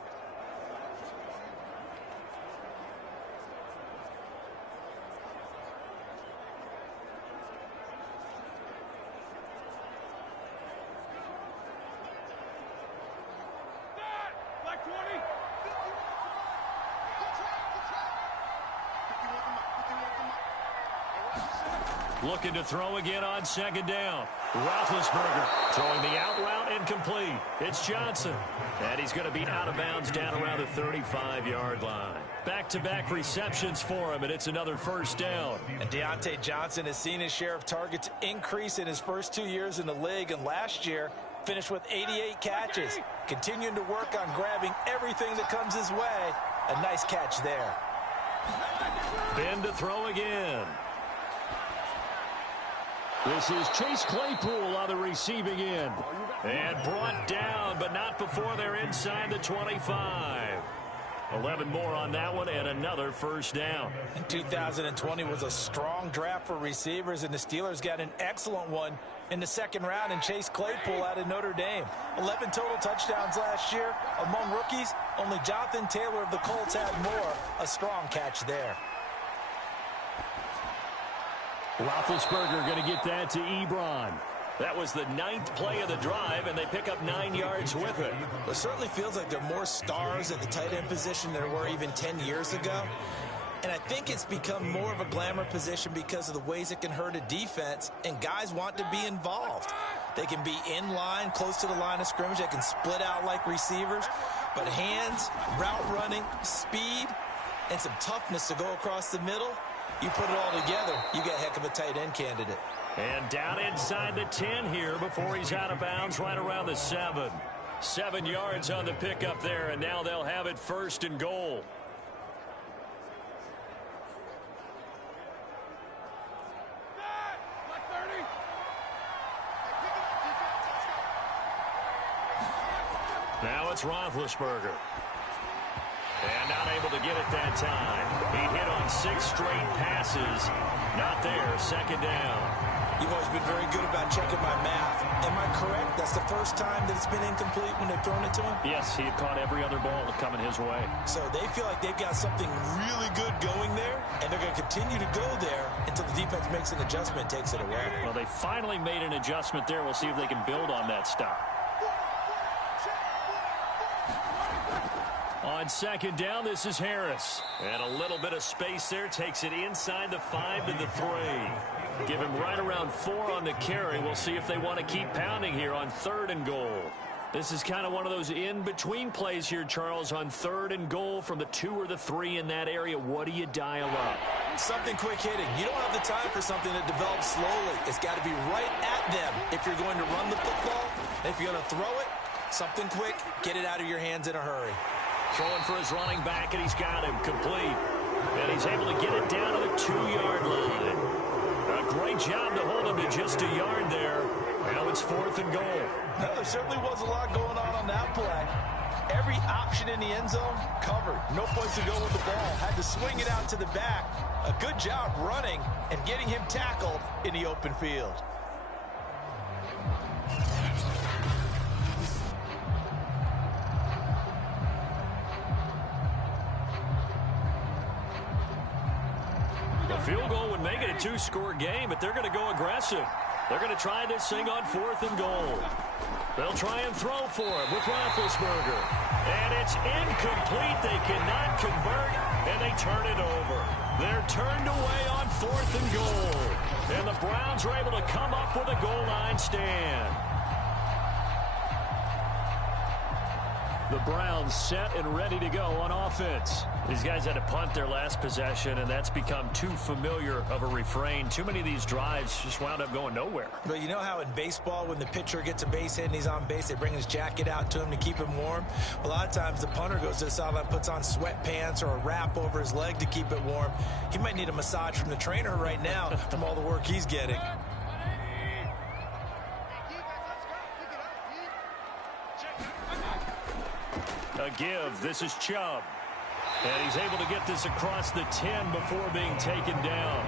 Looking to throw again on 2nd down. Roethlisberger throwing the out route incomplete. It's Johnson. And he's going to be out of bounds down around the 35-yard line. Back-to-back receptions for him, and it's another first down. And Deontay Johnson has seen his share of targets increase in his first 2 years in the league, and last year finished with 88 catches. Continuing to work on grabbing everything that comes his way. A nice catch there. Ben to throw again. This is Chase Claypool on the receiving end. And brought down, but not before they're inside the 25. 11 more on that one, and another first down. And 2020 was a strong draft for receivers, and the Steelers got an excellent one in the 2nd round, and Chase Claypool out of Notre Dame. 11 total touchdowns last year. Among rookies, only Jonathan Taylor of the Colts had more. A strong catch there. Roethlisberger going to get that to Ebron. That was the 9th play of the drive, and they pick up 9 yards with it. It certainly feels like there are more stars at the tight end position than there were even 10 years ago. And I think it's become more of a glamour position because of the ways it can hurt a defense, and guys want to be involved. They can be in line, close to the line of scrimmage. They can split out like receivers. But hands, route running, speed, and some toughness to go across the middle, you put it all together, you got a heck of a tight end candidate. And down inside the 10 here before he's out of bounds right around the 7. 7 yards on the pickup there, and now they'll have it 1st and goal. Now it's Roethlisberger. And not able to get it that time. He hit on 6 straight passes. Not there. 2nd down. You've always been very good about checking my math. Am I correct? That's the first time that it's been incomplete when they've thrown it to him? Yes, he had caught every other ball coming his way. So they feel like they've got something really good going there, and they're going to continue to go there until the defense makes an adjustment and takes it away. Well, they finally made an adjustment there. We'll see if they can build on that stop. On 2nd down, this is Harris. And a little bit of space there. Takes it inside the 5 to the 3. Give him right around 4 on the carry. We'll see if they want to keep pounding here on 3rd and goal. This is kind of one of those in-between plays here, Charles, on 3rd and goal from the 2 or the 3 in that area. What do you dial up? Something quick hitting. You don't have the time for something that develops slowly. It's got to be right at them if you're going to run the football. And if you're going to throw it, something quick, get it out of your hands in a hurry. Throwing for his running back, and he's got him complete. And he's able to get it down to the 2-yard line. A great job to hold him to just a yard there. Now it's 4th and goal. Well, there certainly was a lot going on that play. Every option in the end zone covered. No place to go with the ball. Had to swing it out to the back. A good job running and getting him tackled in the open field. The field goal would make it a 2-score game, but they're going to go aggressive. They're going to try this thing on 4th and goal. They'll try and throw for it with Roethlisberger. And it's incomplete. They cannot convert, and they turn it over. They're turned away on 4th and goal. And the Browns are able to come up with a goal line stand. The Browns set and ready to go on offense. These guys had to punt their last possession, and that's become too familiar of a refrain. Too many of these drives just wound up going nowhere. But you know how in baseball, when the pitcher gets a base hit and he's on base, they bring his jacket out to him to keep him warm? A lot of times the punter goes to the sideline, puts on sweatpants or a wrap over his leg to keep it warm. He might need a massage from the trainer right now from all the work he's getting. A give. This is Chubb. And he's able to get this across the 10 before being taken down.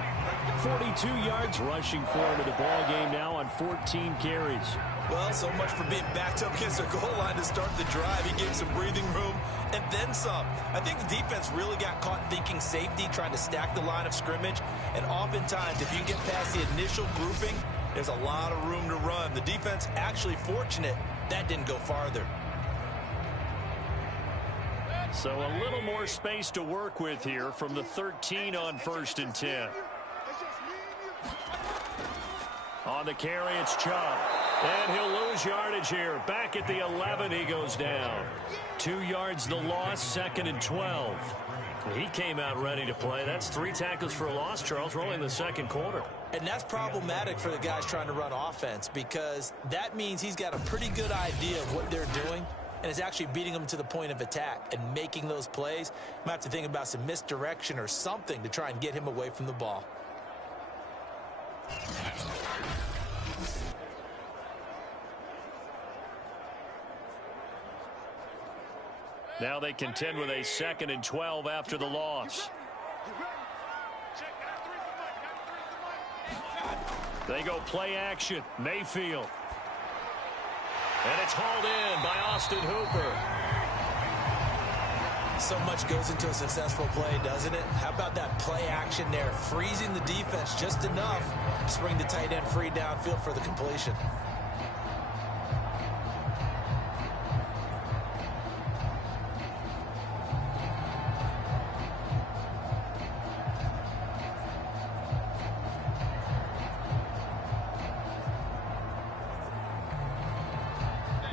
42 yards rushing for him in the ball game now on 14 carries. Well, so much for being backed up against the goal line to start the drive. He gave some breathing room and then some. I think the defense really got caught thinking safety, trying to stack the line of scrimmage. And oftentimes, if you can get past the initial grouping, there's a lot of room to run. The defense actually fortunate that didn't go farther. So a little more space to work with here from the 13 on 1st and 10. On the carry, it's Chubb. And he'll lose yardage here. Back at the 11, he goes down. 2 yards the loss, 2nd and 12. He came out ready to play. That's 3 tackles for a loss, Charles, rolling the 2nd quarter. And that's problematic for the guys trying to run offense because that means he's got a pretty good idea of what they're doing and is actually beating them to the point of attack and making those plays. You might have to think about some misdirection or something to try and get him away from the ball. Now they contend with a 2nd and 12 after the loss. They go play action. Mayfield. And it's hauled in by Austin Hooper. So much goes into a successful play, doesn't it? How about that play action there? Freezing the defense just enough to bring the tight end free downfield for the completion.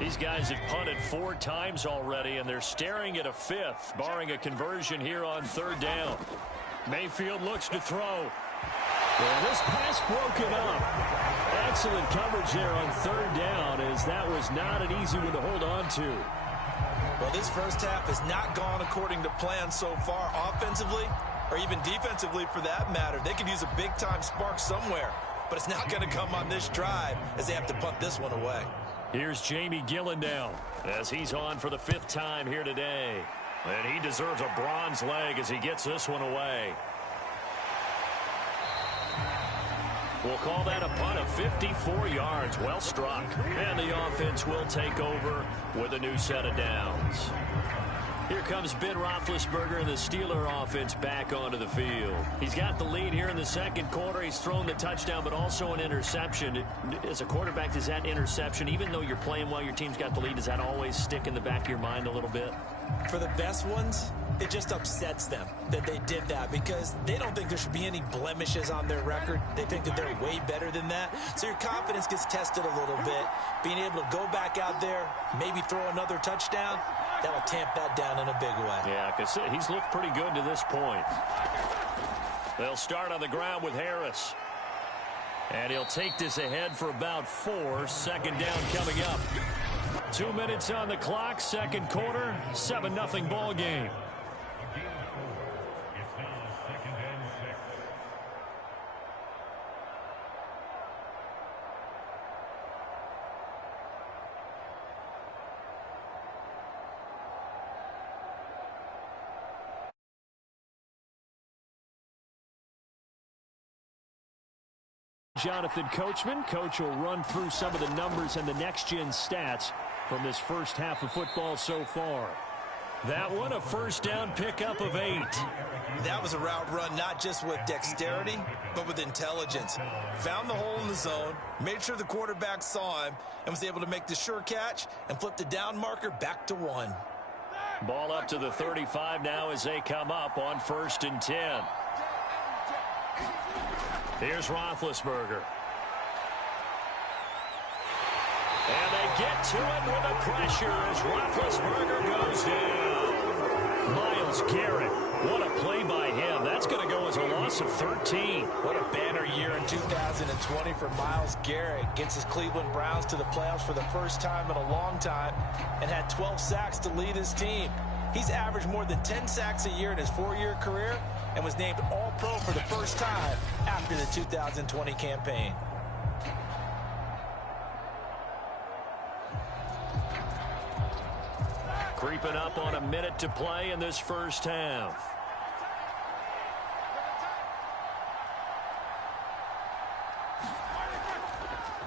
These guys have punted 4 times already, and they're staring at a 5th, barring a conversion here on 3rd down. Mayfield looks to throw. Well, this pass broken up. Excellent coverage there on 3rd down, as that was not an easy one to hold on to. Well, this first half has not gone according to plan so far offensively, or even defensively for that matter. They could use a big-time spark somewhere, but it's not going to come on this drive as they have to punt this one away. Here's Jamie Gillen now as he's on for the 5th time here today. And he deserves a bronze leg as he gets this one away. We'll call that a punt of 54 yards. Well struck. And the offense will take over with a new set of downs. Here comes Ben Roethlisberger and the Steeler offense back onto the field. He's got the lead here in the 2nd quarter. He's thrown the touchdown, but also an interception. As a quarterback, does that interception, even though you're playing well, your team's got the lead, does that always stick in the back of your mind a little bit? For the best ones, it just upsets them that they did that because they don't think there should be any blemishes on their record. They think that they're way better than that. So your confidence gets tested a little bit. Being able to go back out there, maybe throw another touchdown, that'll tamp that down in a big way. Yeah, because he's looked pretty good to this point. They'll start on the ground with Harris. And he'll take this ahead for about 4. Second down coming up. 2 minutes on the clock, second quarter, 7-0 ball game. Jonathan Coachman. Coach will run through some of the numbers and the next-gen stats from this first half of football so far. That one, a first down pickup of 8. That was a route run not just with dexterity, but with intelligence. Found the hole in the zone, made sure the quarterback saw him, and was able to make the sure catch and flip the down marker back to 1. Ball up to the 35 now as they come up on 1st and 10. Here's Roethlisberger. And they get to it with the pressure as Roethlisberger goes down. Myles Garrett, what a play by him. That's going to go as a loss of 13. What a banner year in 2020 for Myles Garrett. Gets his Cleveland Browns to the playoffs for the first time in a long time and had 12 sacks to lead his team. He's averaged more than 10 sacks a year in his 4-year career and was named All-Pro for the first time after the 2020 campaign. Creeping up on a minute to play in this first half.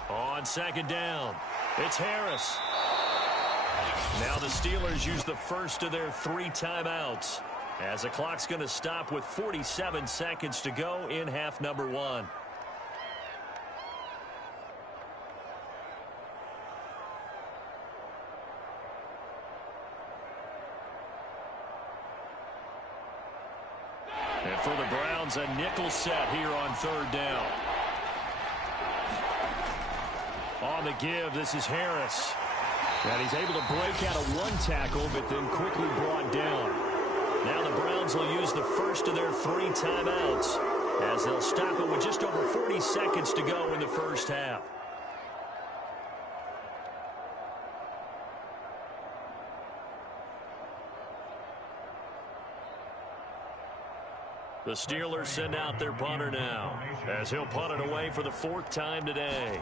On second down, it's Harris. Now the Steelers use the first of their 3 timeouts as the clock's going to stop with 47 seconds to go in half number 1. And for the Browns, a nickel set here on 3rd down. On the give, this is Harris. And he's able to break out of 1 tackle, but then quickly brought down. Now the Browns will use the first of their 3 timeouts as they'll stop it with just over 40 seconds to go in the first half. The Steelers send out their punter now as he'll punt it away for the 4th time today.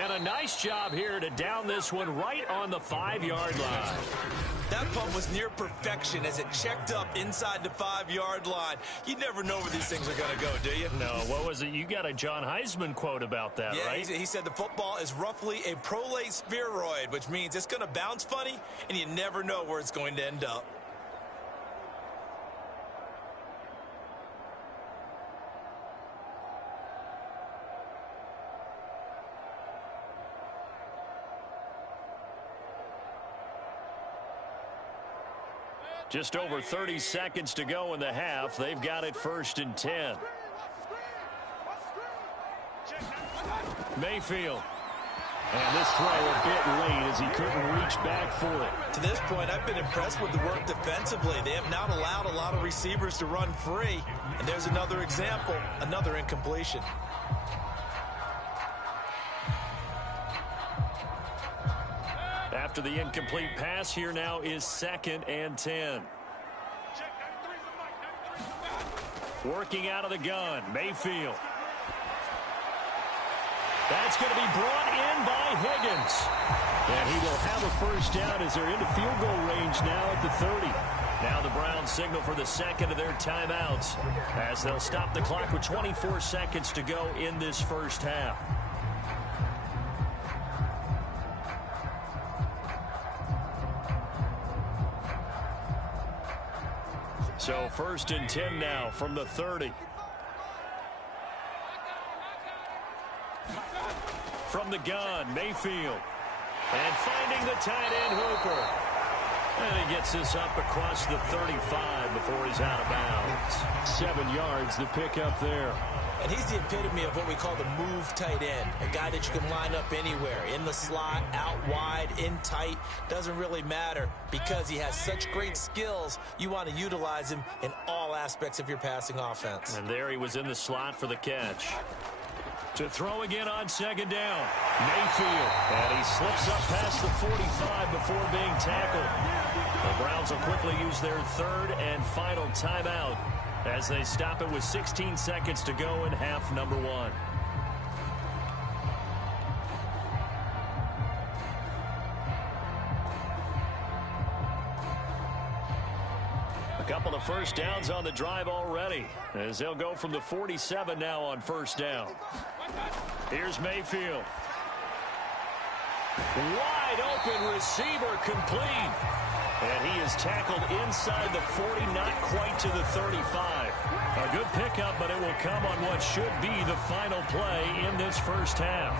And a nice job here to down this one right on the 5-yard line. That punt was near perfection as it checked up inside the 5-yard line. You never know where these things are going to go, do you? No, what was it? You got a John Heisman quote about that, right? Yeah, he said the football is roughly a prolate spheroid, which means it's going to bounce funny, and you never know where it's going to end up. Just over 30 seconds to go in the half. They've got it 1st and 10. Mayfield. And this throw a bit late as he couldn't reach back for it. To this point, I've been impressed with the work defensively. They have not allowed a lot of receivers to run free. And there's another example, another incompletion. After the incomplete pass, here now is 2nd and 10. Working out of the gun, Mayfield. That's going to be brought in by Higgins. And he will have a first down as they're into field goal range now at the 30. Now the Browns signal for the 2nd of their timeouts as they'll stop the clock with 24 seconds to go in this first half. So 1st and 10 now from the 30. from the gun, Mayfield. And finding the tight end, Hooper. And he gets this up across the 35 before he's out of bounds. 7 yards, the pickup there. And he's the epitome of what we call the move tight end. A guy that you can line up anywhere. In the slot, out wide, in tight. Doesn't really matter because he has such great skills. You want to utilize him in all aspects of your passing offense. And there he was in the slot for the catch. To throw again on second down. Mayfield. And he slips up past the 45 before being tackled. The Browns will quickly use their third and final timeout as they stop it with 16 seconds to go in half number 1. A couple of first downs on the drive already as they'll go from the 47 now on first down. Here's Mayfield. Wide open receiver complete. And he is tackled inside the 40, not quite to the 35. A good pickup, but it will come on what should be the final play in this first half.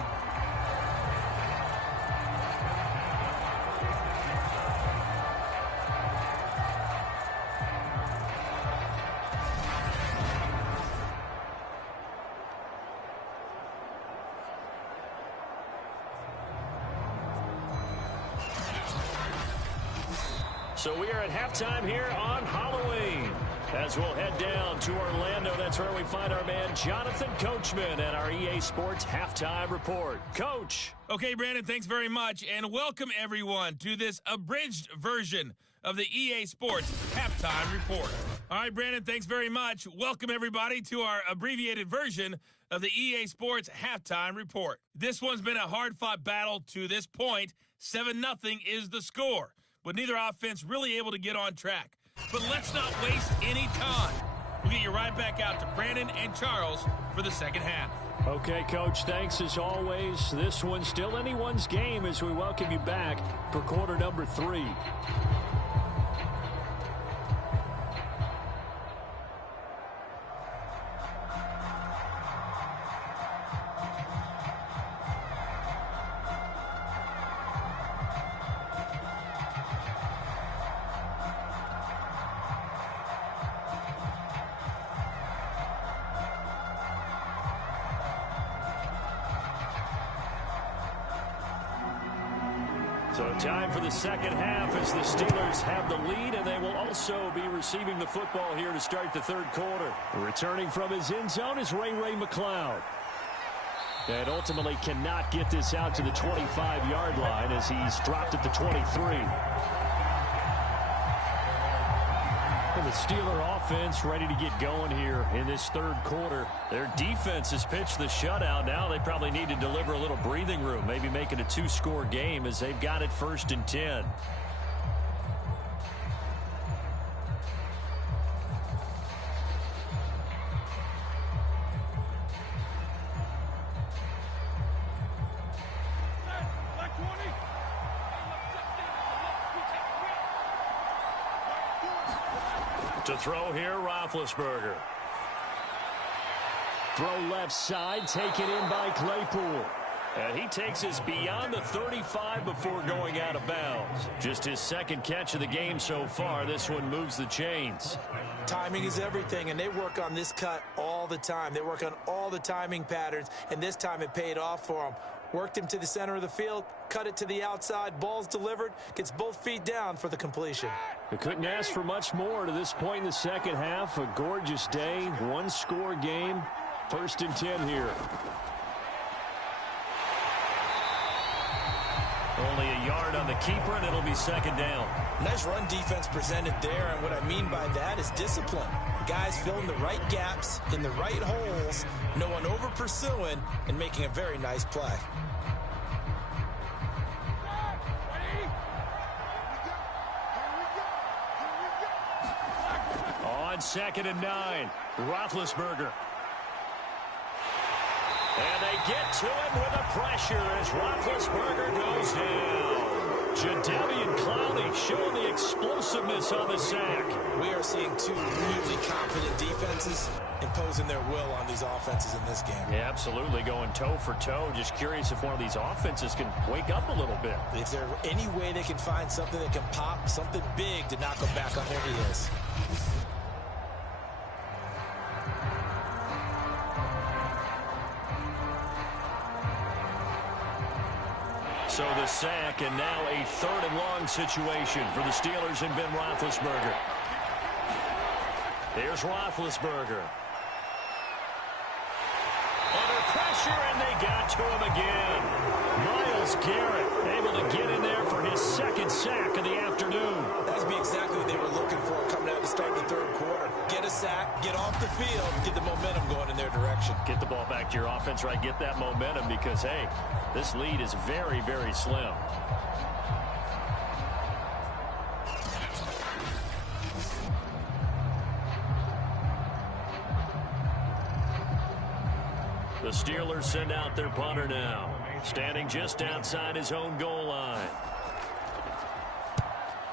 So we are at halftime here on Halloween. As we'll head down to Orlando, that's where we find our man Jonathan Coachman at our EA Sports Halftime Report. Coach. Okay, Brandon, thanks very much, and welcome everyone to this abridged version of the EA Sports Halftime Report. All right, Brandon, thanks very much. Welcome everybody to our abbreviated version of the EA Sports Halftime Report. This one's been a hard-fought battle to this point. 7-0 is the score, with neither offense really able to get on track. But let's not waste any time. We'll get you right back out to Brandon and Charles for the second half. Okay, Coach, thanks as always. This one's still anyone's game as we welcome you back for quarter number 3. So time for the second half as the Steelers have the lead, and they will also be receiving the football here to start the third quarter. Returning from his end zone is Ray McLeod. And ultimately cannot get this out to the 25-yard line as he's dropped at the 23. And the Steeler offense ready to get going here in this third quarter. Their defense has pitched the shutout. Now they probably need to deliver a little breathing room, maybe make it a 2-score game as they've got it 1st and 10. To throw here, Roethlisberger. Throw left side, taken in by Claypool. And he takes us beyond the 35 before going out of bounds. Just his second catch of the game so far. This one moves the chains. Timing is everything, and they work on this cut all the time. They work on all the timing patterns, and this time it paid off for them. Worked him to the center of the field, cut it to the outside, ball's delivered, gets both feet down for the completion. They couldn't ask for much more to this point in the second half. A gorgeous day, 1-score game, 1st and 10 here. Only a yard on the keeper, and it'll be second down. Nice run defense presented there, and what I mean by that is discipline. Guys filling the right gaps in the right holes, no one over pursuing, and making a very nice play. On 2nd and 9, Roethlisberger. And they get to him with a pressure as Roethlisberger goes down. Jadeveon Clowney showing the explosiveness on the sack. We are seeing two really confident defenses imposing their will on these offenses in this game. Yeah, absolutely, going toe for toe. Just curious if one of these offenses can wake up a little bit. Is there any way they can find something that can pop, something big to knock them back on their heels? So the sack, and now a 3rd and long situation for the Steelers and Ben Roethlisberger. Here's Roethlisberger. Under pressure, and they got to him again. Myles Garrett able to get in there for his 2nd sack of the afternoon. That would be exactly what they were looking for coming out to start the 3rd quarter. Get a sack, get off the field, get the momentum going in their direction. Get the ball back to your offense, right? Get that momentum because, hey, this lead is very, very slim. The Steelers send out their punter now, standing just outside his own goal line.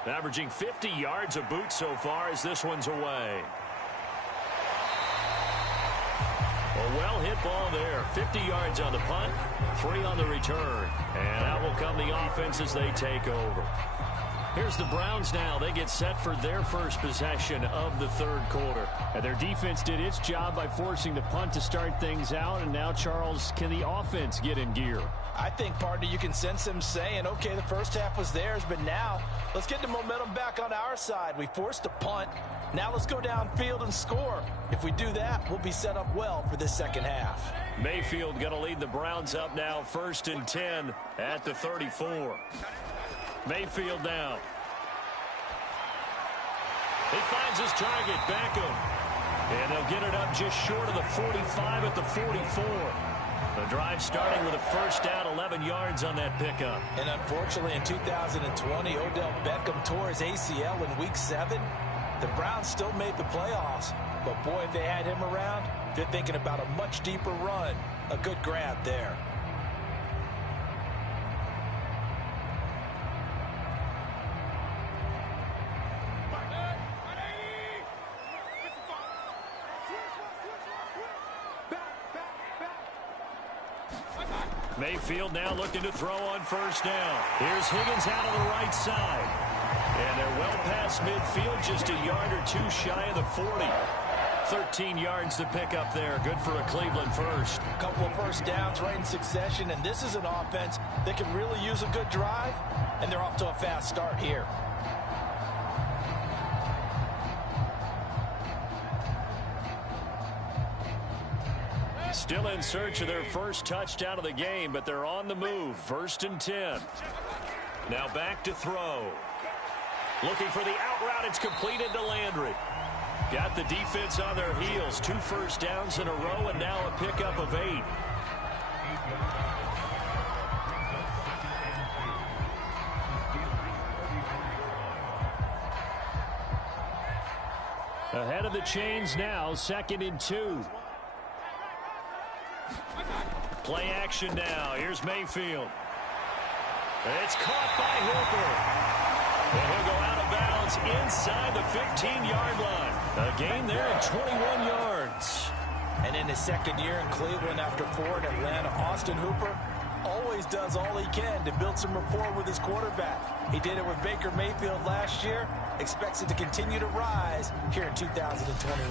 Averaging 50 yards a boot so far as this one's away. A well-hit ball there. 50 yards on the punt, 3 on the return. And out will come the offense as they take over. Here's the Browns now. They get set for their first possession of the 3rd quarter. And their defense did its job by forcing the punt to start things out. And now, Charles, can the offense get in gear? I think, partner, you can sense them saying, okay, the first half was theirs, but now let's get the momentum back on our side. We forced a punt. Now let's go downfield and score. If we do that, we'll be set up well for this 2nd half. Mayfield going to lead the Browns up now, 1st and 10 at the 34. Mayfield now. He finds his target, Beckham. And they'll get it up just short of the 45 at the 44. The drive starting with a 1st down, 11 yards on that pickup. And unfortunately, in 2020, Odell Beckham tore his ACL in Week 7. The Browns still made the playoffs. But, boy, if they had him around, they're thinking about a much deeper run. A good grab there. Mayfield now looking to throw on 1st down. Here's Higgins out of the right side. And they're well past midfield, just a yard or 2 shy of the 40. 13 yards to pick up there. Good for a Cleveland first. A couple of 1st downs right in succession, and this is an offense that can really use a good drive, and they're off to a fast start here. Still in search of their first touchdown of the game, but they're on the move. 1st and 10. Now back to throw. Looking for the out route. It's completed to Landry. Got the defense on their heels. 2 1st downs in a row, and now a pickup of 8. Ahead of the chains now, 2nd and 2. Play action now. Here's Mayfield. It's caught by Hooper. And he'll go out of bounds inside the 15-yard line. A gain there of 21 yards. And in his 2nd year in Cleveland after 4 in Atlanta, Austin Hooper always does all he can to build some rapport with his quarterback. He did it with Baker Mayfield last year. Expects it to continue to rise here in 2021.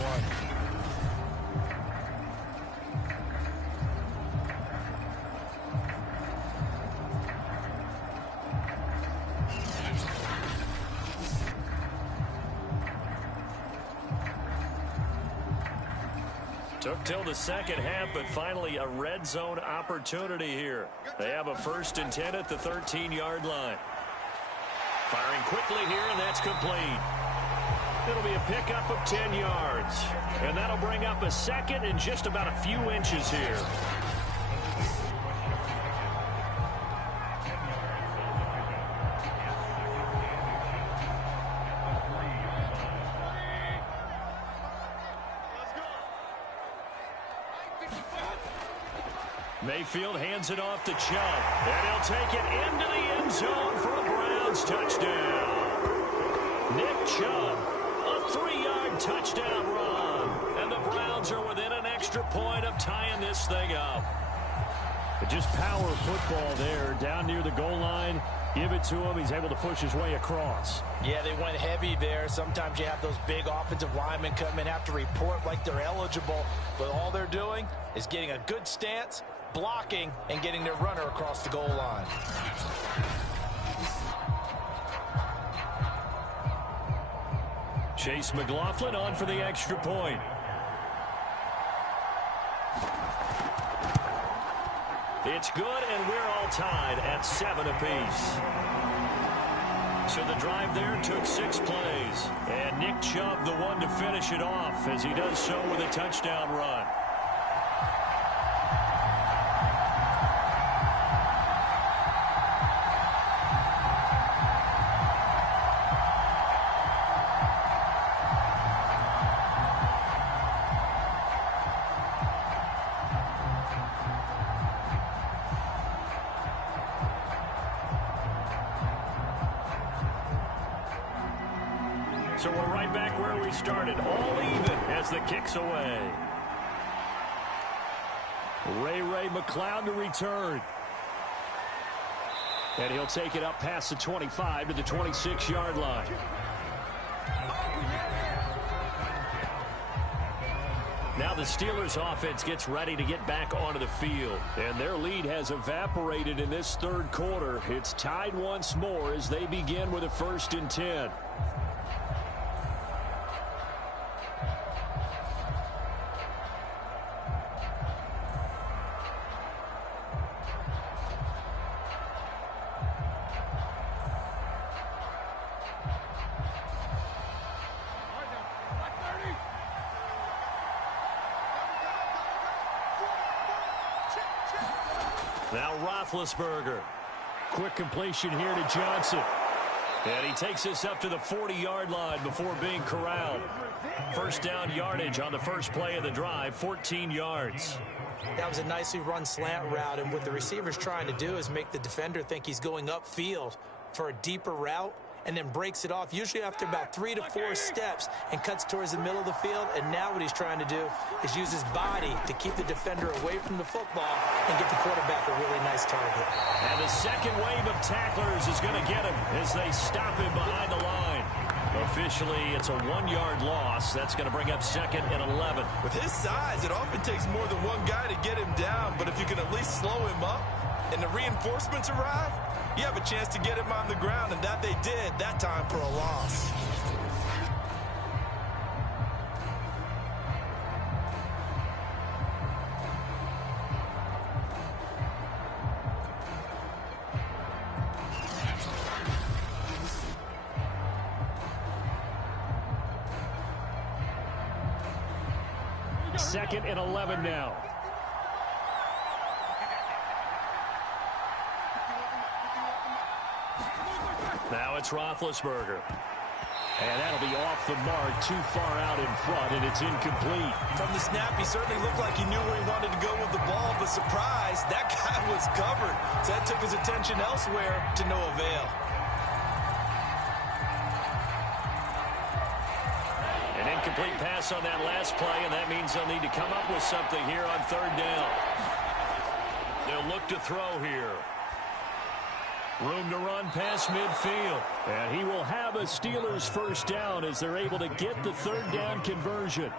Took till the 2nd half, but finally a red zone opportunity here. They have a 1st and 10 at the 13-yard line. Firing quickly here, and that's complete. It'll be a pickup of 10 yards. And that'll bring up a 2nd and just about a few inches here. Mayfield hands it off to Chubb. And he'll take it into the end zone for a Browns Browns touchdown. Nick Chubb, a 3-yard touchdown run. And the Browns are within an extra point of tying this thing up. Just power football there down near the goal line. Give it to him. He's able to push his way across. Yeah, they went heavy there. Sometimes you have those big offensive linemen come in, have to report like they're eligible. But all they're doing is getting a good stance, blocking, and getting their runner across the goal line. Chase McLaughlin on for the extra point. It's good, and we're all tied at 7 apiece. So the drive there took 6 plays. And Nick Chubb, the one to finish it off, as he does so with a touchdown run. So we're right back where we started, all even as the kick's away. Ray McCloud to return. And he'll take it up past the 25 to the 26-yard line. Now the Steelers offense gets ready to get back onto the field. And their lead has evaporated in this third quarter. It's tied once more as they begin with a 1st and 10. Now Roethlisberger. Quick completion here to Johnson. And he takes us up to the 40-yard line before being corralled. First down yardage on the first play of the drive, 14 yards. That was a nicely run slant route, and what the receiver's trying to do is make the defender think he's going upfield for a deeper route, and then breaks it off, usually after about 3 to 4 steps, and cuts towards the middle of the field. And now what he's trying to do is use his body to keep the defender away from the football and get the quarterback a really nice target. And the second wave of tacklers is going to get him as they stop him behind the line. Officially, it's a 1-yard loss. That's going to bring up 2nd and 11. With his size, it often takes more than one guy to get him down, but if you can at least slow him up and the reinforcements arrive, you have a chance to get him on the ground, and that they did that time for a loss. Second and 11 now. Now it's Roethlisberger. And that'll be off the mark, too far out in front, and it's incomplete. From the snap, he certainly looked like he knew where he wanted to go with the ball, but surprise, that guy was covered. So that took his attention elsewhere to no avail. An incomplete pass on that last play, and that means they'll need to come up with something here on 3rd down. They'll look to throw here. Room to run past midfield. And he will have a Steelers 1st down as they're able to get the 3rd down conversion.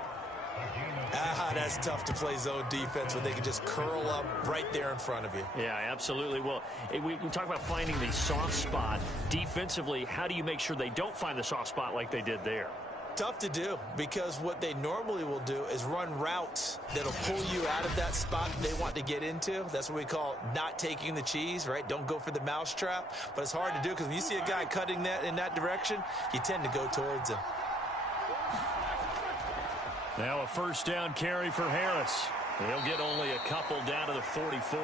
That's tough to play zone defense when they can just curl up right there in front of you. Yeah, absolutely. Well, we talk about finding the soft spot. Defensively, how do you make sure they don't find the soft spot like they did there? Tough to do, because what they normally will do is run routes that'll pull you out of that spot they want to get into. That's what we call not taking the cheese, right? Don't go for the mousetrap. But it's hard to do because when you see a guy cutting that in that direction, you tend to go towards him. Now a 1st down carry for Harris. He'll get only a couple down to the 44.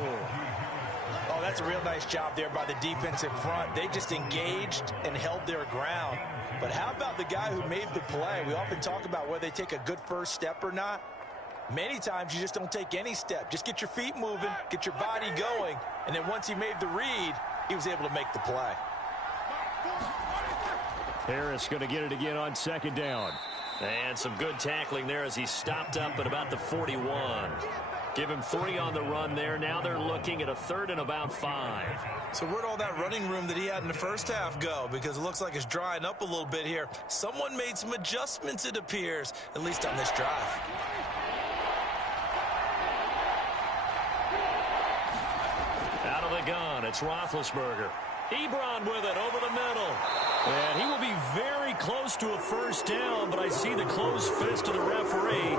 Oh, that's a real nice job there by the defensive front. They just engaged and held their ground. But how about the guy who made the play? We often talk about whether they take a good first step or not. Many times you just don't take any step. Just get your feet moving, get your body going, and then once he made the read, he was able to make the play. Harris going to get it again on second down. And some good tackling there as he stopped up at about the 41. Give him 3 on the run there. Now they're looking at a 3rd and about 5. So where'd all that running room that he had in the first half go? Because it looks like it's drying up a little bit here. Someone made some adjustments, it appears, at least on this drive. Out of the gun, it's Roethlisberger. Ebron with it over the middle. And he will be very close to a first down, but I see the closed fist of the referee,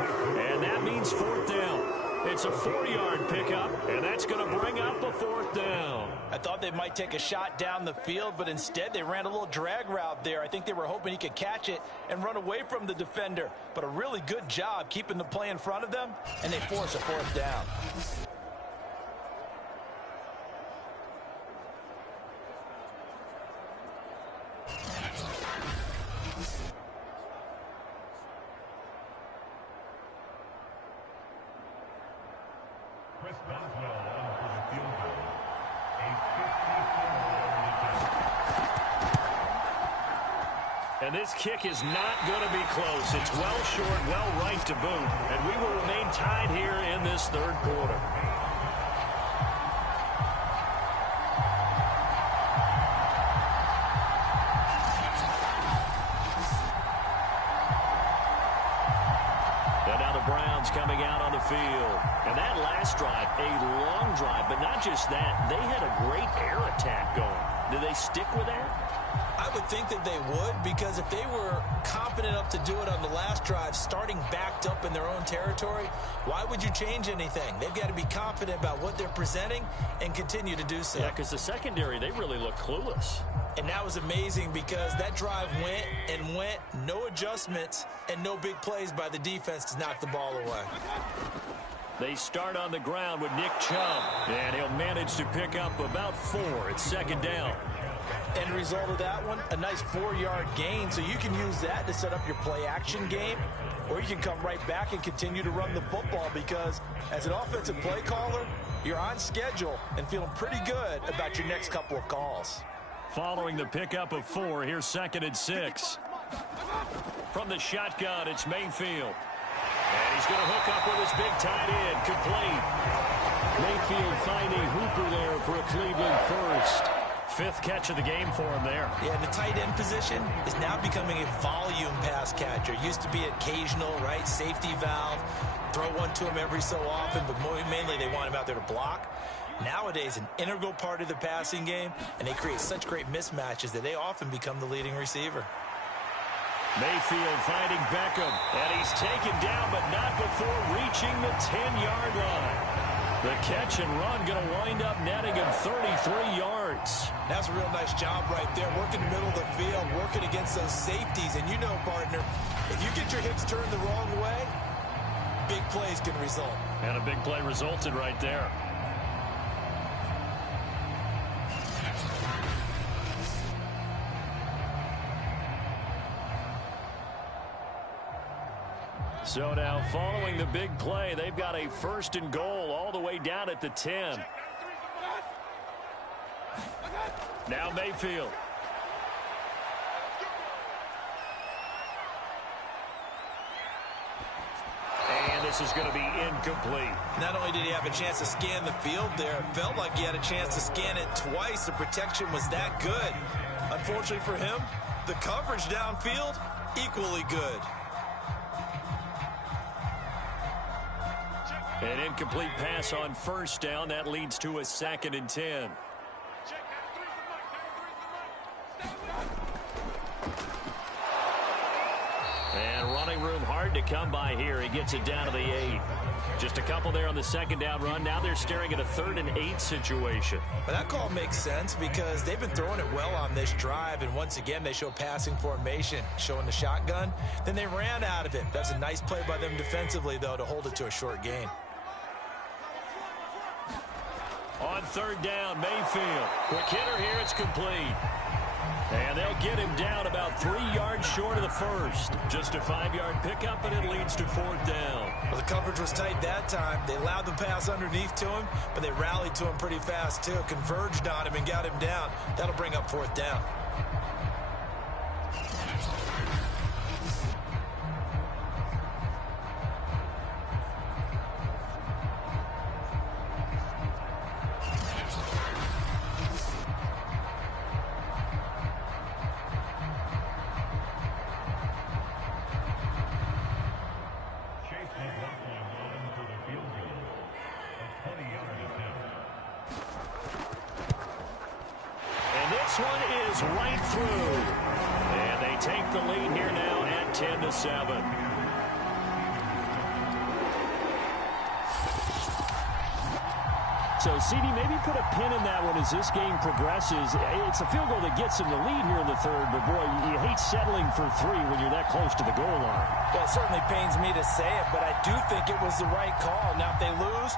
and that means 4th down. It's a 4-yard pickup, and that's going to bring up a 4th down. I thought they might take a shot down the field, but instead they ran a little drag route there. I think they were hoping he could catch it and run away from the defender. But a really good job keeping the play in front of them, and they force a 4th down. And this kick is not going to be close. It's well short, well right to boot. And we will remain tied here in this 3rd quarter. And now the Browns coming out on the field. And that last drive, a long drive, but not just that. They had a great air attack going. Do they stick with that? I would think that they would, because if they were confident enough to do it on the last drive, starting backed up in their own territory, why would you change anything? They've got to be confident about what they're presenting and continue to do so. Yeah, because the secondary, they really look clueless. And that was amazing because that drive went and went, no adjustments, and no big plays by the defense to knock the ball away. They start on the ground with Nick Chubb, and he'll manage to pick up about 4. It's 2nd down. End result of that one, a nice 4-yard gain, so you can use that to set up your play-action game, or you can come right back and continue to run the football because as an offensive play caller, you're on schedule and feeling pretty good about your next couple of calls. Following the pickup of 4, here's 2nd and 6. From the shotgun, it's Mayfield. And he's going to hook up with his big tight end, complete. Mayfield finding Hooper there for a Cleveland first. 5th catch of the game for him there. Yeah, the tight end position is now becoming a volume pass catcher. Used to be occasional, right? Safety valve. Throw one to him every so often, but mainly they want him out there to block. Nowadays, an integral part of the passing game, and they create such great mismatches that they often become the leading receiver. Mayfield finding Beckham, and he's taken down, but not before reaching the 10-yard line. The catch and run going to wind up netting him 33 yards. That's a real nice job right there, working the middle of the field, working against those safeties. And you know, partner, if you get your hips turned the wrong way, big plays can result. And a big play resulted right there. So now, following the big play, they've got a 1st and goal all the way down at the 10. Now Mayfield. And this is going to be incomplete. Not only did he have a chance to scan the field there, it felt like he had a chance to scan it twice. The protection was that good. Unfortunately for him, the coverage downfield, equally good. An incomplete pass on 1st down. That leads to a 2nd and 10. And running room hard to come by here. He gets it down to the 8. Just a couple there on the 2nd down run. Now they're staring at a 3rd and 8 situation. But that call makes sense because they've been throwing it well on this drive. And once again, they show passing formation, showing the shotgun. Then they ran out of it. That's a nice play by them defensively, though, to hold it to a short gain. On 3rd down, Mayfield. Quick hitter here, it's complete. And they'll get him down about 3 yards short of the first. Just a 5-yard pickup, and it leads to 4th down. Well, the coverage was tight that time. They allowed the pass underneath to him, but they rallied to him pretty fast, too. Converged on him and got him down. That'll bring up 4th down. This one is right through. And they take the lead here now at 10-7. So, CD, maybe put a pin in that one as this game progresses. It's a field goal that gets them the lead here in the third, but, boy, you hate settling for 3 when you're that close to the goal line. Well, it certainly pains me to say it, but I do think it was the right call. Now, if they lose,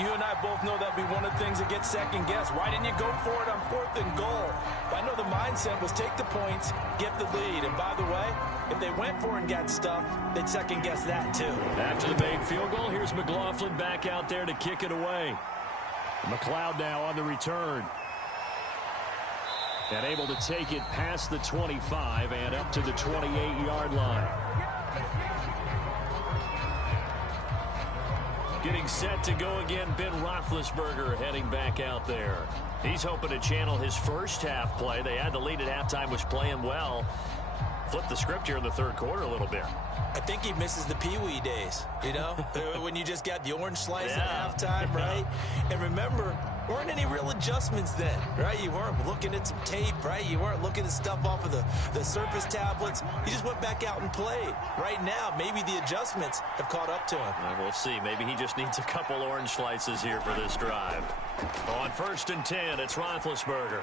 you and I both know that'd be one of the things that gets second-guessed. Why didn't you go for it on 4th and goal? But I know the mindset was take the points, get the lead. And by the way, if they went for it and got stuffed, they'd second-guess that too. After the made field goal, here's McLaughlin back out there to kick it away. McLeod now on the return. And able to take it past the 25 and up to the 28-yard line. Getting set to go again, Ben Roethlisberger heading back out there. He's hoping to channel his first half play. They had the lead at halftime, was playing well. Flip the script here in the third quarter a little bit. I think he misses the Pee-wee days, you know, when you just got the orange slice at halftime, right? And remember, weren't any real adjustments then, right? You weren't looking at some tape, right? You weren't looking at stuff off of the surface tablets. You just went back out and played. Right now, maybe the adjustments have caught up to him. We'll see. Maybe he just needs a couple orange slices here for this drive. On 1st and 10, it's Roethlisberger.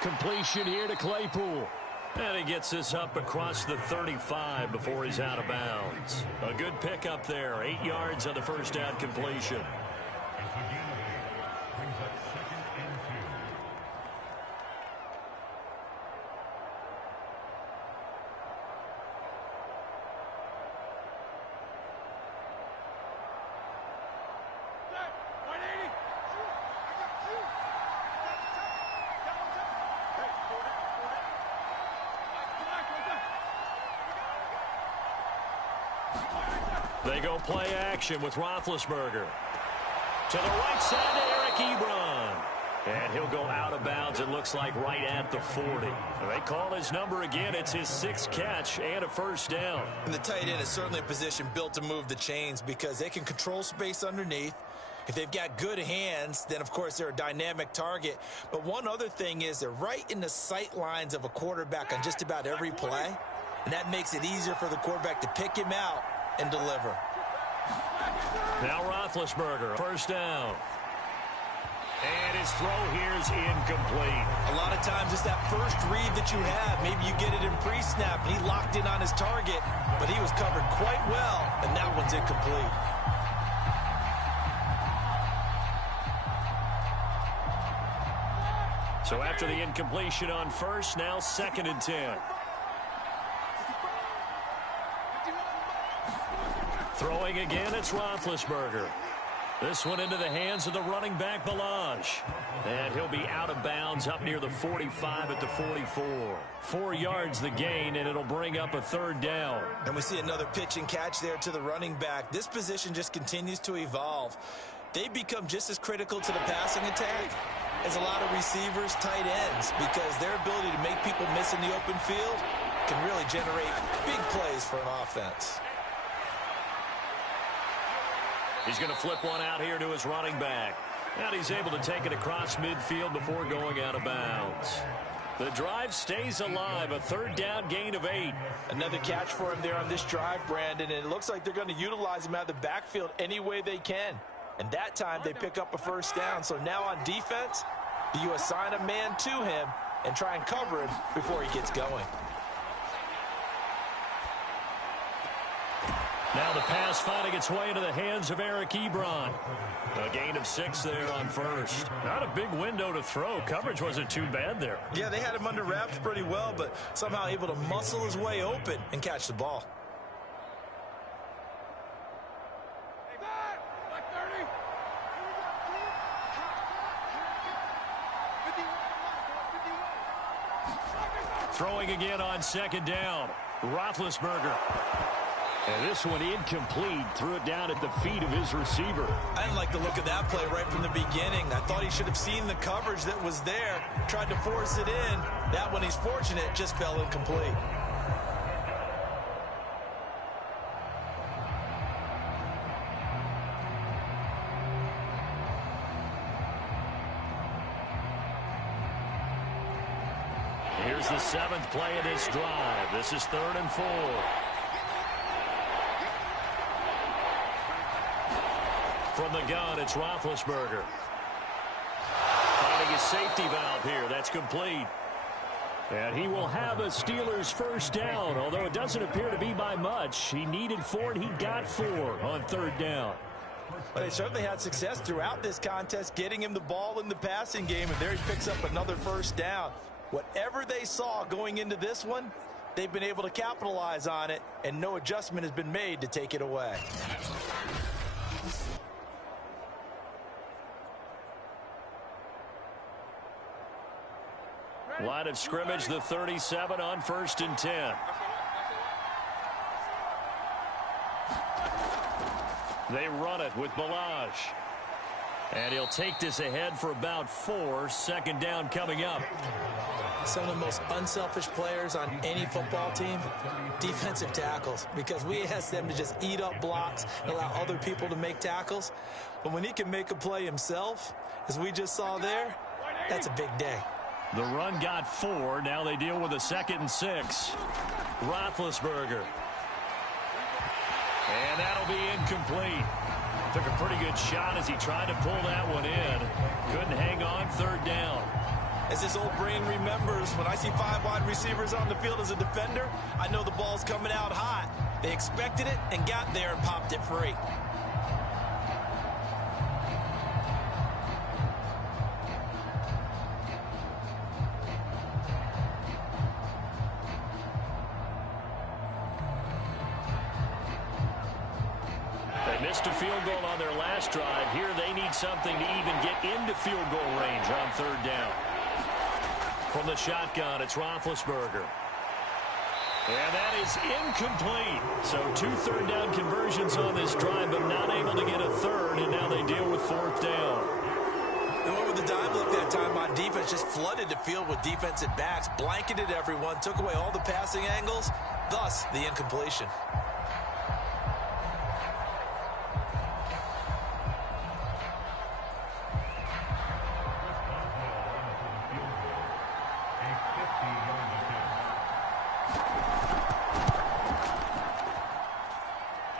Completion here to Claypool. And he gets this up across the 35 before he's out of bounds. A good pickup there. 8 yards on the first down completion. They go play action with Roethlisberger. To the right side to Eric Ebron. And he'll go out of bounds, it looks like, right at the 40. They call his number again. It's his 6th catch and a first down. And the tight end is certainly a position built to move the chains because they can control space underneath. If they've got good hands, then, of course, they're a dynamic target. But one other thing is they're right in the sight lines of a quarterback on just about every play. And that makes it easier for the quarterback to pick him out and deliver. Now Roethlisberger, first down. And his throw here is incomplete. A lot of times it's that first read that you have. Maybe you get it in pre-snap, and he locked in on his target, but he was covered quite well, and that one's incomplete. So after the incompletion on first, now 2nd and 10. Throwing again, it's Roethlisberger. This one into the hands of the running back, Balaj. And he'll be out of bounds up near the 45 at the 44. 4 yards the gain, and it'll bring up a 3rd down. And we see another pitch and catch there to the running back. This position just continues to evolve. They become just as critical to the passing attack as a lot of receivers, tight ends, because their ability to make people miss in the open field can really generate big plays for an offense. He's going to flip one out here to his running back. And he's able to take it across midfield before going out of bounds. The drive stays alive, a 3rd down gain of 8. Another catch for him there on this drive, Brandon, and it looks like they're going to utilize him out of the backfield any way they can. And that time they pick up a first down. So now on defense, you assign a man to him and try and cover him before he gets going. Now the pass finding its way into the hands of Eric Ebron. A gain of 6 there on first. Not a big window to throw. Coverage wasn't too bad there. Yeah, they had him under wraps pretty well, but somehow able to muscle his way open and catch the ball. Throwing again on second down. Roethlisberger. And this one incomplete. Threw it down at the feet of his receiver. I didn't like the look of that play right from the beginning. I thought he should have seen the coverage that was there. Tried to force it in. That one, he's fortunate, just fell incomplete. Here's the 7th play of this drive. This is 3rd and 4. From the gun, it's Roethlisberger. Finding his safety valve here. That's complete. And he will have a Steelers first down, although it doesn't appear to be by much. He needed 4, and he got 4 on 3rd down. But they certainly had success throughout this contest, getting him the ball in the passing game, and there he picks up another first down. Whatever they saw going into this one, they've been able to capitalize on it, and no adjustment has been made to take it away. Line of scrimmage, the 37 on 1st and 10. They run it with Balazs. And he'll take this ahead for about 4. 2nd down coming up. Some of the most unselfish players on any football team, defensive tackles, because we ask them to just eat up blocks and allow other people to make tackles. But when he can make a play himself, as we just saw there, that's a big day. The run got 4. Now they deal with a 2nd and 6. Roethlisberger. And that'll be incomplete. Took a pretty good shot as he tried to pull that one in. Couldn't hang on. 3rd down. As his old brain remembers, when I see 5 wide receivers on the field as a defender, I know the ball's coming out hot. They expected it and got there and popped it free. They missed a field goal on their last drive. Here they need something to even get into field goal range on 3rd down. From the shotgun, it's Roethlisberger. And that is incomplete. So 2 3rd down conversions on this drive, but not able to get a 3rd, and now they deal with 4th down. And what with the dime look that time on defense, just flooded the field with defensive backs, blanketed everyone, took away all the passing angles, thus the incompletion.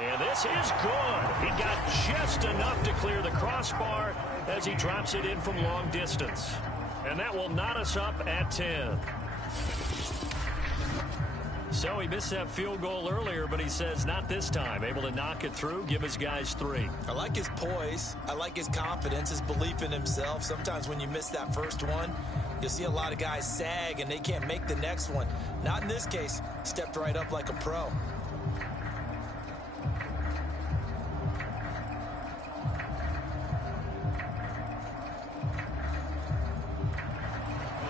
And this is good. He got just enough to clear the crossbar as he drops it in from long distance. And that will knot us up at 10. So he missed that field goal earlier, but he says not this time. Able to knock it through, give his guys 3. I like his poise. I like his confidence, his belief in himself. Sometimes when you miss that first one, you'll see a lot of guys sag and they can't make the next one. Not in this case. Stepped right up like a pro.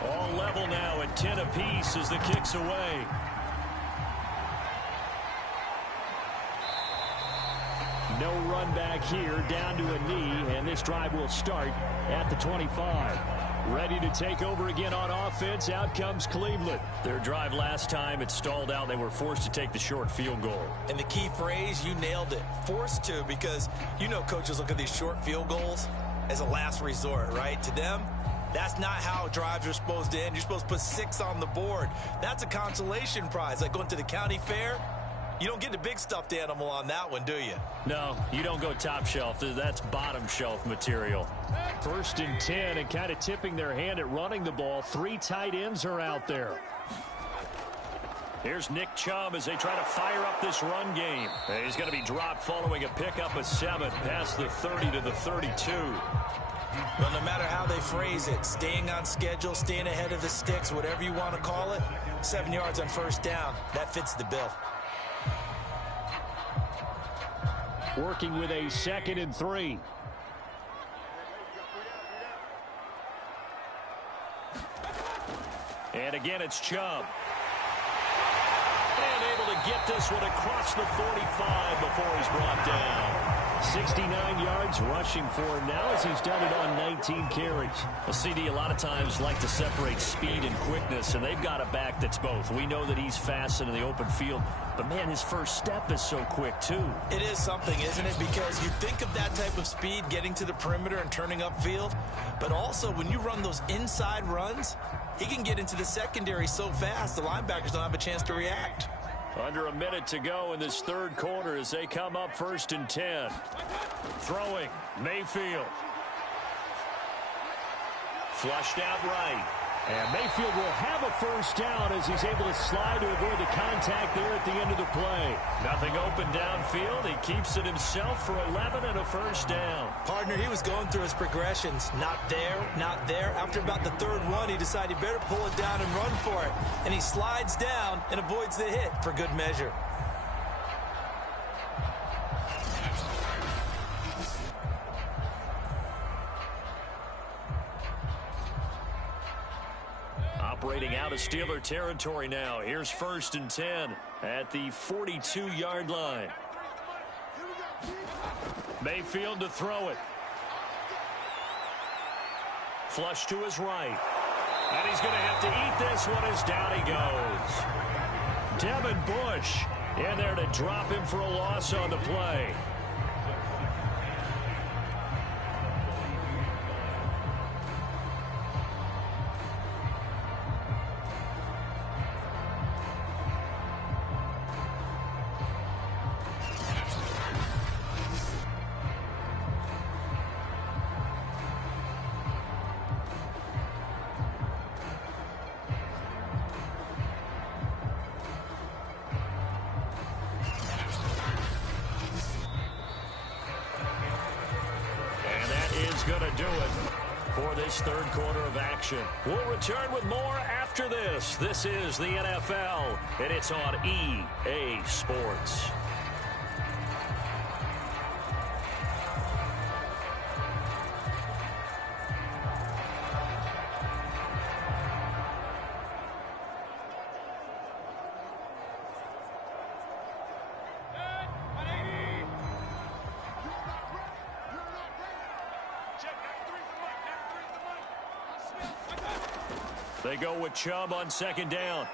All level now at 10 apiece as the kick's away. No run back here, down to a knee, and this drive will start at the 25. Ready to take over again on offense. Out comes Cleveland. Their drive last time, it stalled out. They were forced to take the short field goal. And the key phrase, you nailed it. Forced to, because you know coaches look at these short field goals as a last resort, right? To them, that's not how drives are supposed to end. You're supposed to put 6 on the board. That's a consolation prize. Like going to the county fair, you don't get the big stuffed animal on that one, do you? No, you don't go top shelf. That's bottom shelf material. 1st and 10, and kind of tipping their hand at running the ball. 3 tight ends are out there. Here's Nick Chubb as they try to fire up this run game. And he's going to be dropped following a pickup of 7 past the 30 to the 32. Well, no matter how they phrase it, staying on schedule, staying ahead of the sticks, whatever you want to call it, 7 yards on first down, that fits the bill. Working with a 2nd and 3. And again, it's Chubb. And able to get this one across the 45 before he's brought down. 69 yards rushing for him now as he's done it on 19 carries. Well, CD a lot of times like to separate speed and quickness, and they've got a back that's both. We know that he's fast in the open field, but, man, his first step is so quick, too. It is something, isn't it? Because you think of that type of speed getting to the perimeter and turning upfield, but also when you run those inside runs, he can get into the secondary so fast the linebackers don't have a chance to react. Under a minute to go in this third quarter as they come up 1st and 10. Throwing, Mayfield. Flushed out right. And Mayfield will have a first down as he's able to slide to avoid the contact there at the end of the play. Nothing open downfield. He keeps it himself for 11 and a first down. Partner, he was going through his progressions. Not there, not there. After about the third one, he decided he better pull it down and run for it. And he slides down and avoids the hit for good measure. Operating out of Steeler territory now. Here's 1st and 10 at the 42-yard line. Mayfield to throw it. Flush to his right. And he's going to have to eat this one as down he goes. Devin Bush in there to drop him for a loss on the play. Going to do it for this third quarter of action. We'll return with more after this. This is the NFL, and it's on EA Sports. They go with Chubb on 2nd down.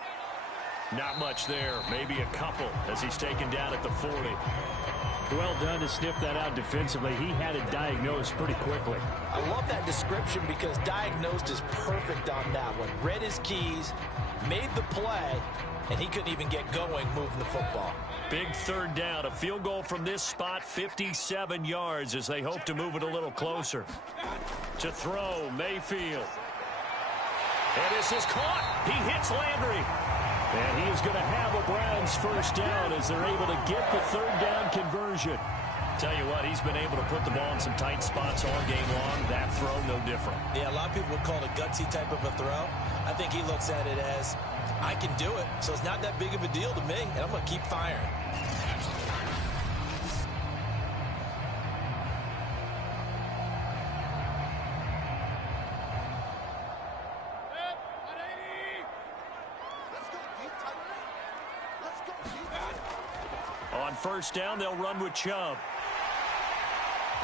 Not much there. Maybe a couple as he's taken down at the 40. Well done to sniff that out defensively. He had it diagnosed pretty quickly. I love that description because diagnosed is perfect on that one. Read his keys, made the play, and he couldn't even get going moving the football. Big 3rd down. A field goal from this spot, 57 yards as they hope to move it a little closer. To throw, Mayfield. And this is caught. He hits Landry. And he is going to have a Browns first down as they're able to get the 3rd down conversion. Tell you what, he's been able to put the ball in some tight spots all game long. That throw, no different. Yeah, a lot of people would call it a gutsy type of a throw. I think he looks at it as, I can do it, so it's not that big of a deal to me, and I'm going to keep firing. On first down, they'll run with Chubb.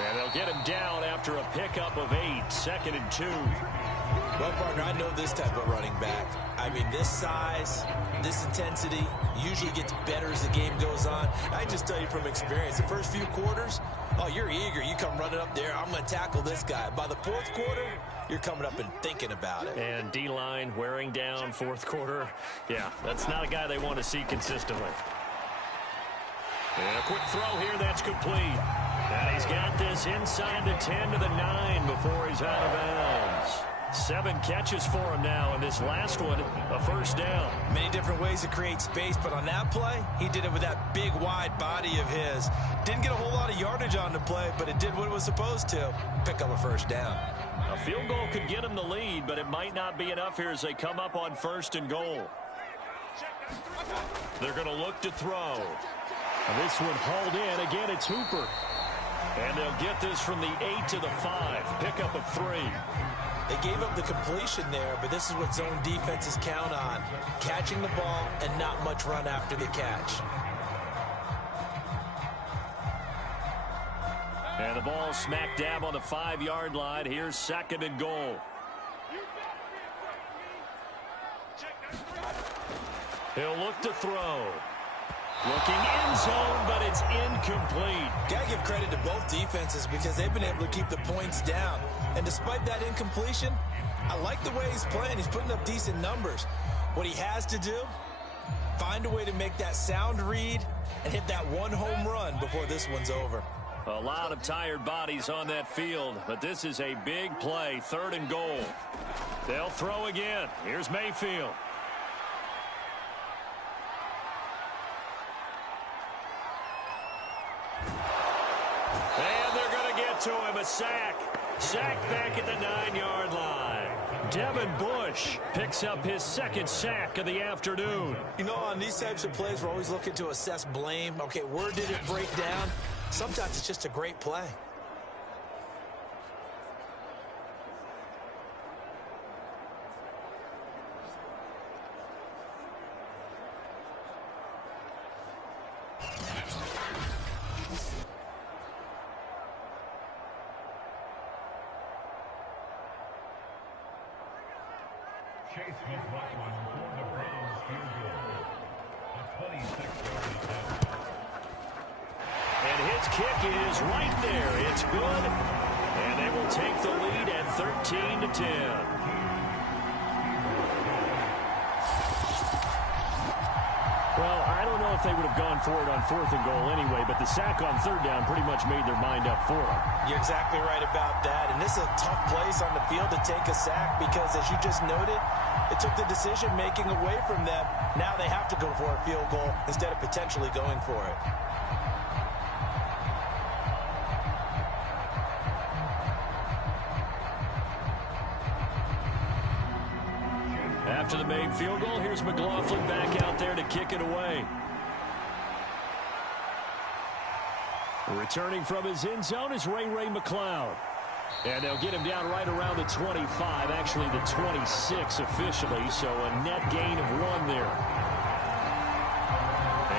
And they'll get him down after a pickup of 8, 2nd and 2. Well, partner, I know this type of running back. I mean, this size, this intensity usually gets better as the game goes on. I just tell you from experience, the first few quarters, oh, you're eager. You come running up there, I'm going to tackle this guy. By the 4th quarter, you're coming up and thinking about it. And D-line wearing down 4th quarter. Yeah, that's not a guy they want to see consistently. And a quick throw here, that's complete. And he's got this inside the 10 to the 9 before he's out of bounds. 7 catches for him now, and this last one, a first down. Many different ways to create space, but on that play, he did it with that big, wide body of his. Didn't get a whole lot of yardage on the play, but it did what it was supposed to. Pick up a first down. A field goal could get him the lead, but it might not be enough here as they come up on 1st and goal. They're going to look to throw. And this one hauled in. Again, it's Hooper. And they'll get this from the 8 to the 5. Pickup of 3. They gave up the completion there, but this is what zone defenses count on. Catching the ball and not much run after the catch. And the ball smack dab on the 5-yard line. Here's 2nd and goal. He'll look to throw. Looking end zone, but it's incomplete. Got to give credit to both defenses because they've been able to keep the points down. And despite that incompletion, I like the way he's playing. He's putting up decent numbers. What he has to do, find a way to make that sound read and hit that one home run before this one's over. A lot of tired bodies on that field, but this is a big play. 3rd and goal. They'll throw again. Here's Mayfield. And they're going to get to him. A sack. Sack back at the 9-yard line. Devin Bush picks up his 2nd sack of the afternoon. You know, on these types of plays, we're always looking to assess blame. Okay, where did it break down? Sometimes it's just a great play. And his kick is right there. It's good. And they will take the lead at 13-10. Well, I don't know if they would have gone for it on 4th and goal anyway, but the sack on 3rd down pretty much made their mind up for them. You're exactly right about that. And this is a tough place on the field to take a sack because, as you just noted, it took the decision-making away from them. Now they have to go for a field goal instead of potentially going for it. After the made field goal, here's McLaughlin back out there to kick it away. Returning from his end zone is Ray McLeod. And they'll get him down right around the 25, actually the 26 officially, so a net gain of 1 there.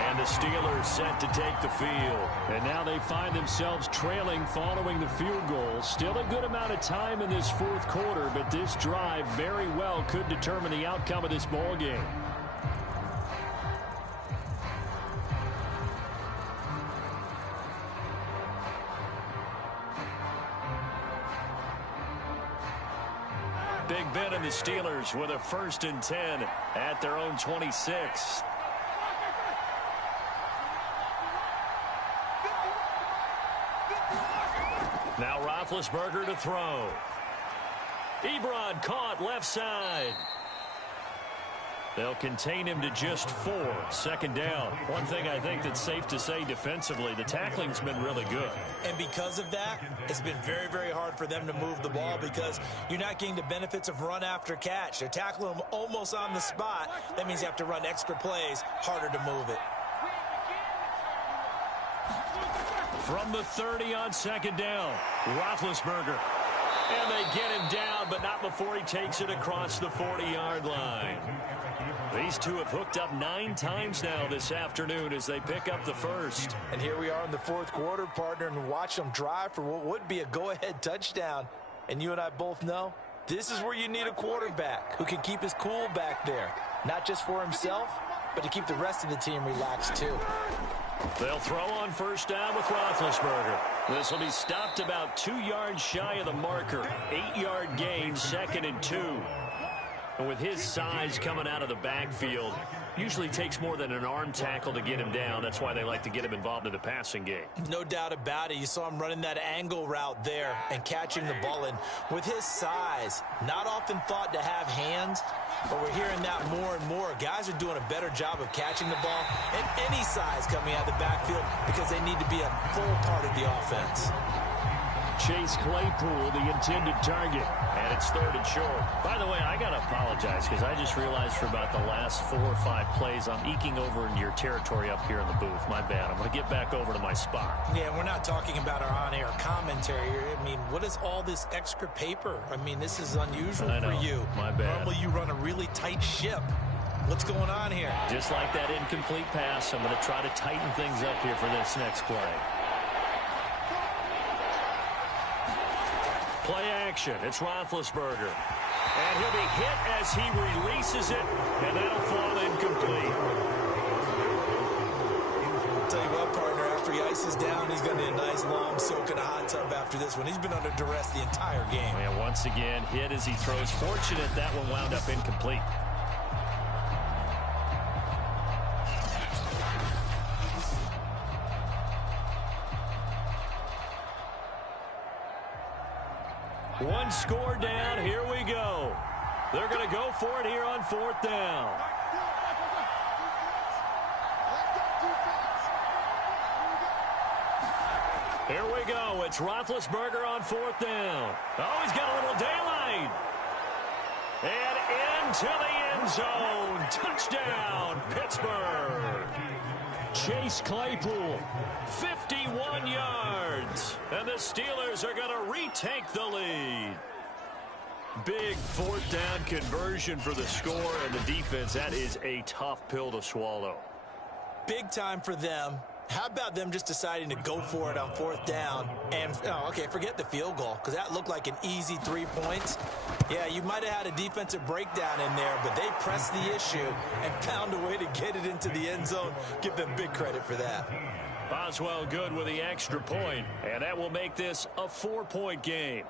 And the Steelers set to take the field. And now they find themselves trailing following the field goal. Still a good amount of time in this 4th quarter, but this drive very well could determine the outcome of this ball game. Big Ben and the Steelers with a 1st and 10 at their own 26. Now Roethlisberger to throw. Ebron caught left side. They'll contain him to just 4. 2nd down. One thing I think that's safe to say defensively, the tackling's been really good. And because of that, it's been very, very hard for them to move the ball because you're not getting the benefits of run after catch. They're tackling them almost on the spot. That means you have to run extra plays, harder to move it. From the 30 on 2nd down, Roethlisberger. And they get him down, but not before he takes it across the 40-yard line. These two have hooked up 9 times now this afternoon as they pick up the 1st. And here we are in the 4th quarter, partner, and watch them drive for what would be a go-ahead touchdown. And you and I both know this is where you need a quarterback who can keep his cool back there. Not just for himself, but to keep the rest of the team relaxed too. They'll throw on 1st down with Roethlisberger. This will be stopped about 2 yards shy of the marker. 8-yard gain, 2nd and 2. And with his size coming out of the backfield, usually takes more than an arm tackle to get him down. That's why they like to get him involved in the passing game. No doubt about it. You saw him running that angle route there and catching the ball. And with his size, not often thought to have hands, but we're hearing that more and more. Guys are doing a better job of catching the ball at any size coming out of the backfield because they need to be a full part of the offense. Chase Claypool, the intended target. And it's 3rd and short. By the way, I got to apologize because I just realized for about the last 4 or 5 plays, I'm eking over into your territory up here in the booth. My bad. I'm going to get back over to my spot. Yeah, we're not talking about our on-air commentary here. I mean, what is all this extra paper? I mean, this is unusual for you. My bad. Normally you run a really tight ship. What's going on here? Just like that incomplete pass, I'm going to try to tighten things up here for this next play. Play action. It's Roethlisberger. And he'll be hit as he releases it, and that'll fall incomplete. I'll tell you what, partner, after he ices down, he's going to need a nice long soak in a hot tub after this one. He's been under duress the entire game. And once again, hit as he throws. Fortunate that one wound up incomplete. One score down. Here we go. They're going to go for it here on 4th down. Here we go. It's Roethlisberger on 4th down. Oh, he's got a little daylight. And into the end zone. Touchdown, Pittsburgh. Chase Claypool. 51 yards. And the Steelers are going to retake the lead. Big 4th down conversion for the score and the defense. That is a tough pill to swallow. Big time for them. How about them just deciding to go for it on 4th down? And, okay, forget the field goal, because that looked like an easy 3 points. Yeah, you might have had a defensive breakdown in there, but they pressed the issue and found a way to get it into the end zone. Give them big credit for that. Boswell good with the extra point, and that will make this a 4-point game.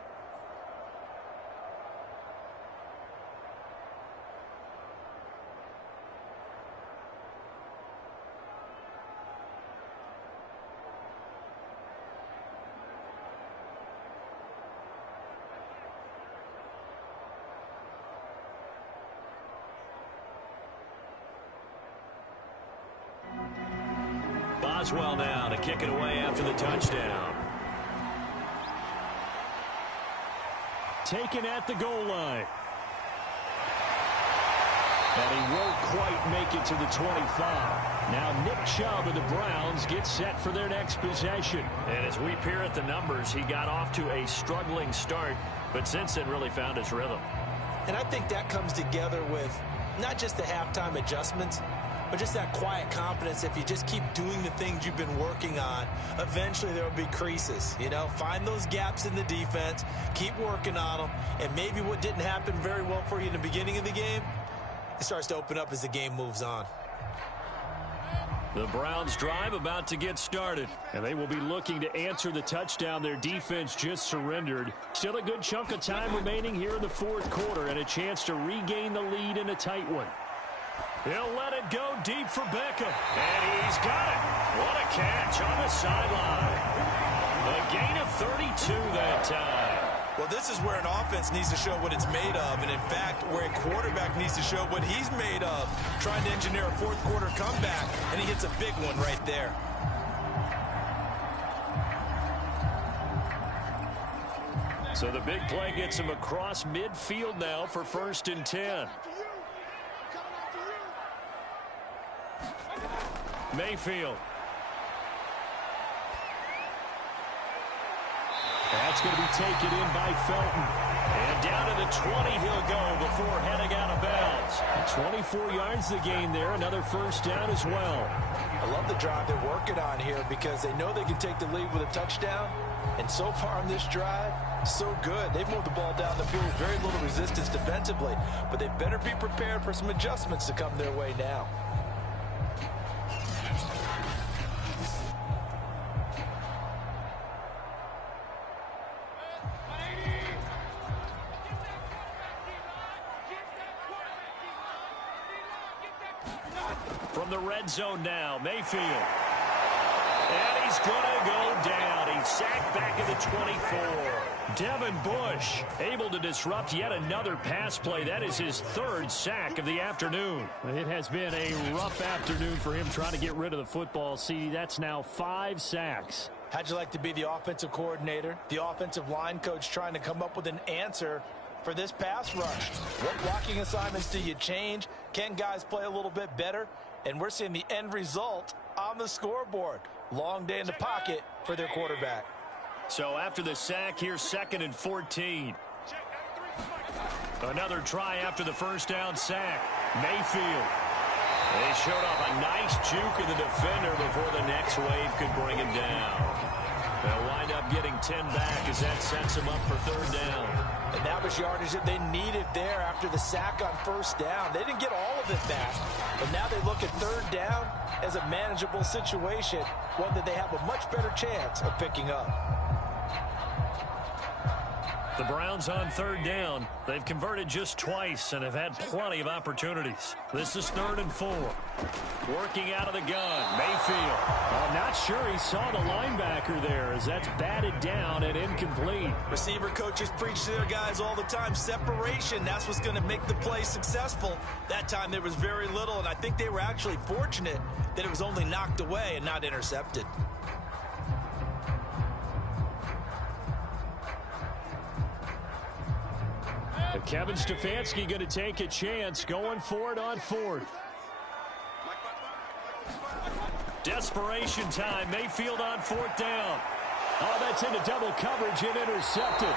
Boswell now to kick it away after the touchdown. Taken at the goal line. And he won't quite make it to the 25. Now Nick Chubb of the Browns gets set for their next possession. And as we peer at the numbers, he got off to a struggling start, but since then really found his rhythm. And I think that comes together with not just the halftime adjustments, but just that quiet confidence. If you just keep doing the things you've been working on, eventually there will be creases. You know, find those gaps in the defense, keep working on them, and maybe what didn't happen very well for you in the beginning of the game, it starts to open up as the game moves on. The Browns drive about to get started. And they will be looking to answer the touchdown their defense just surrendered. Still a good chunk of time remaining here in the 4th quarter and a chance to regain the lead in a tight one. He'll let it go deep for Beckham. And he's got it. What a catch on the sideline. A gain of 32 that time. Well, this is where an offense needs to show what it's made of. And, in fact, where a quarterback needs to show what he's made of. Trying to engineer a 4th quarter comeback, and he hits a big one right there. So the big play gets him across midfield now for 1st and 10. Mayfield. That's going to be taken in by Felton. And down to the 20 he'll go before heading out of bounds. 24 yards the gain there. Another 1st down as well. I love the drive they're working on here because they know they can take the lead with a touchdown. And so far on this drive, so good. They've moved the ball down the field with very little resistance defensively. But they better be prepared for some adjustments to come their way now. From the red zone now, Mayfield. And he's going to go down. He's sacked back at the 24. Devin Bush able to disrupt yet another pass play. That is his third sack of the afternoon. It has been a rough afternoon for him trying to get rid of the football. See, that's now 5 sacks. How'd you like to be the offensive coordinator, the offensive line coach trying to come up with an answer for this pass rush? What blocking assignments do you change? Can guys play a little bit better? And we're seeing the end result on the scoreboard. Long day in the pocket for their quarterback. So after the sack, here's 2nd and 14. Another try after the first down sack. Mayfield. They showed off a nice juke of the defender before the next wave could bring him down. They'll wind up getting 10 back as that sets them up for 3rd down. And that was yardage that they needed there after the sack on 1st down. They didn't get all of it back, but now they look at 3rd down as a manageable situation, one that they have a much better chance of picking up. The Browns on 3rd down. They've converted just twice and have had plenty of opportunities. This is 3rd and 4. Working out of the gun, Mayfield. I'm not sure he saw the linebacker there as that's batted down and incomplete. Receiver coaches preach to their guys all the time. Separation, that's what's going to make the play successful. That time there was very little, and I think they were actually fortunate that it was only knocked away and not intercepted. Kevin Stefanski going to take a chance going for it on 4th. Desperation time. Mayfield on 4th down. Oh, that's into double coverage and intercepted.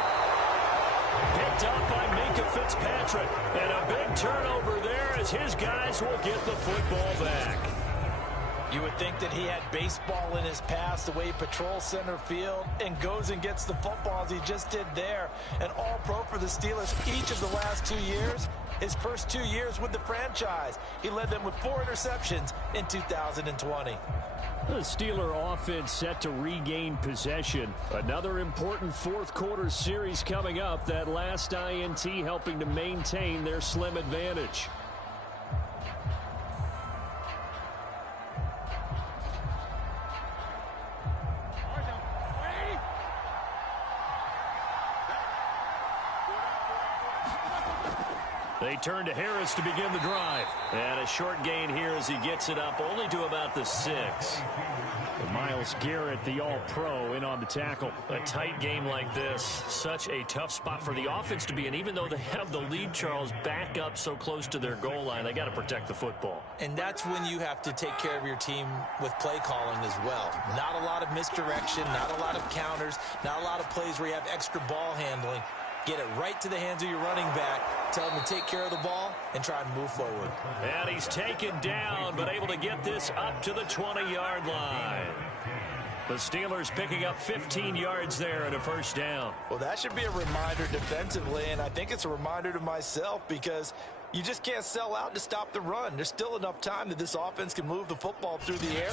Picked up by Minka Fitzpatrick. And a big turnover there as his guys will get the football back. You would think that he had baseball in his past, the way he patrols center field and goes and gets the football as he just did there. An all-pro for the Steelers each of the last 2 years. His first 2 years with the franchise, he led them with 4 interceptions in 2020. The Steeler offense set to regain possession. Another important 4th quarter series coming up. That last INT helping to maintain their slim advantage. They turn to Harris to begin the drive. And a short gain here as he gets it up only to about the 6. Myles Garrett, the all-pro, in on the tackle. A tight game like this, such a tough spot for the offense to be in. Even though they have the lead, Charles, back up so close to their goal line, they got to protect the football. And that's when you have to take care of your team with play calling as well. Not a lot of misdirection, not a lot of counters, not a lot of plays where you have extra ball handling. Get it right to the hands of your running back. Tell him to take care of the ball and try and move forward. And he's taken down, but able to get this up to the 20-yard line. The Steelers picking up 15 yards there and a 1st down. Well, that should be a reminder defensively, and I think it's a reminder to myself because you just can't sell out to stop the run. There's still enough time that this offense can move the football through the air,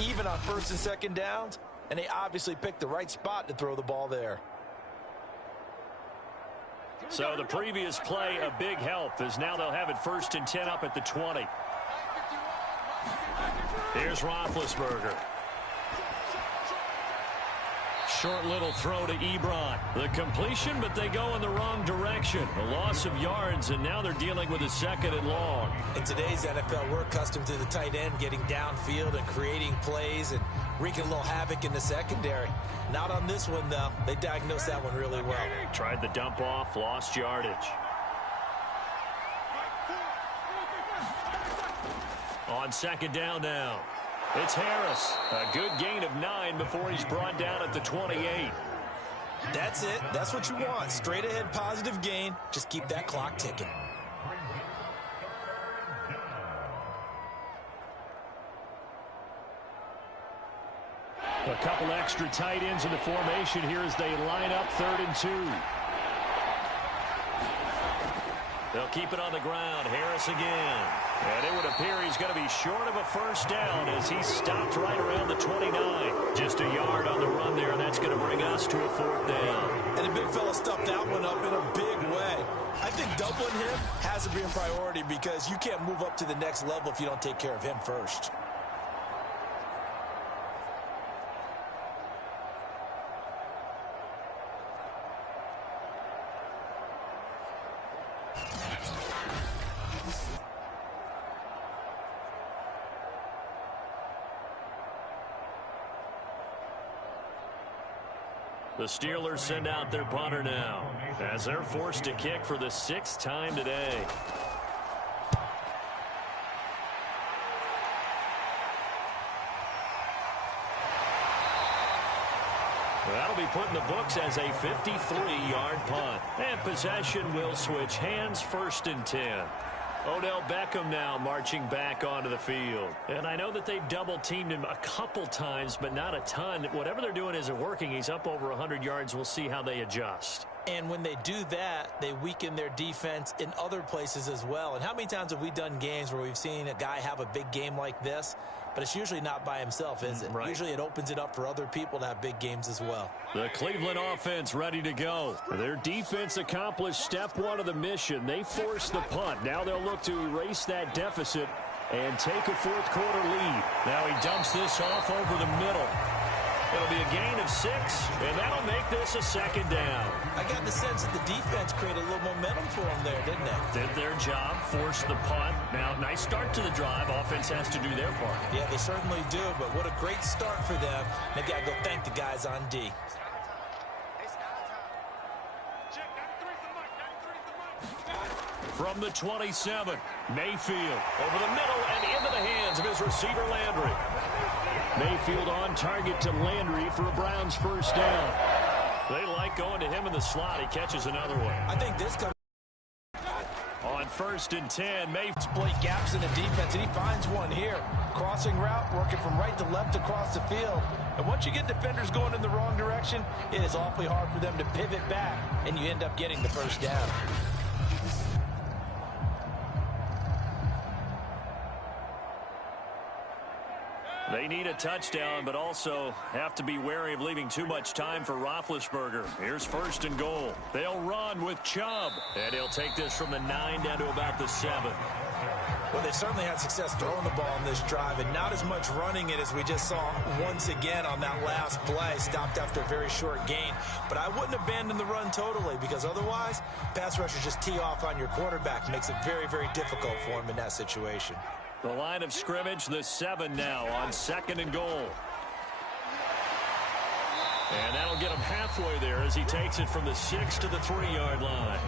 even on 1st and 2nd downs, and they obviously picked the right spot to throw the ball there. So the previous play, a big help, as now they'll have it 1st and 10 up at the 20. Here's Roethlisberger. Short little throw to Ebron. The completion, but they go in the wrong direction. A loss of yards, and now they're dealing with a 2nd and long. In today's NFL, we're accustomed to the tight end getting downfield and creating plays and wreaking a little havoc in the secondary. Not on this one, though. They diagnosed that one really well. Tried the dump off, lost yardage. On 2nd down now. It's Harris. A good gain of 9 before he's brought down at the 28. That's it. That's what you want. Straight ahead positive gain. Just keep that clock ticking. A couple extra tight ends in the formation here as they line up 3rd and 2. They'll keep it on the ground. Harris again. And it would appear he's going to be short of a 1st down as he stopped right around the 29. Just a yard on the run there, and that's going to bring us to a 4th down. And the big fella stuffed that one up in a big way. I think doubling him has to be a priority because you can't move up to the next level if you don't take care of him first. The Steelers send out their punter now as they're forced to kick for the 6th time today. That'll be put in the books as a 53-yard punt. And possession will switch hands, 1st and 10. Odell Beckham now marching back onto the field. And I know that they've double-teamed him a couple times, but not a ton. Whatever they're doing isn't working. He's up over 100 yards. We'll see how they adjust. And when they do that, they weaken their defense in other places as well. And how many times have we done games where we've seen a guy have a big game like this, but it's usually not by himself, is it? Right. Usually it opens it up for other people to have big games as well. The Cleveland offense ready to go. Their defense accomplished step 1 of the mission. They forced the punt. Now they'll look to erase that deficit and take a 4th quarter lead. Now he dumps this off over the middle. It'll be a gain of 6, and that'll make this a 2nd down. I got the sense that the defense created a little momentum for them there, didn't they? Did their job, forced the punt. Now, nice start to the drive. Offense has to do their part. Yeah, they certainly do, but what a great start for them. They've got to go thank the guys on D. From the 27, Mayfield over the middle and into the hands of his receiver, Landry. Mayfield on target to Landry for a Browns 1st down. They like going to him in the slot. He catches another one. I think this comes on 1st and 10. Mayfield exploit gaps in the defense, and he finds one here. Crossing route, working from right to left across the field. And once you get defenders going in the wrong direction, it is awfully hard for them to pivot back, and you end up getting the 1st down. They need a touchdown, but also have to be wary of leaving too much time for Roethlisberger. Here's 1st and goal. They'll run with Chubb, and he'll take this from the 9 down to about the 7. Well, they certainly had success throwing the ball in this drive, and not as much running it as we just saw once again on that last play. Stopped after a very short gain. But I wouldn't abandon the run totally, because otherwise, pass rushers just tee off on your quarterback. Makes it very, very difficult for him in that situation. The line of scrimmage, the 7 now on 2nd and goal. And that'll get him halfway there as he takes it from the 6 to the 3-yard line.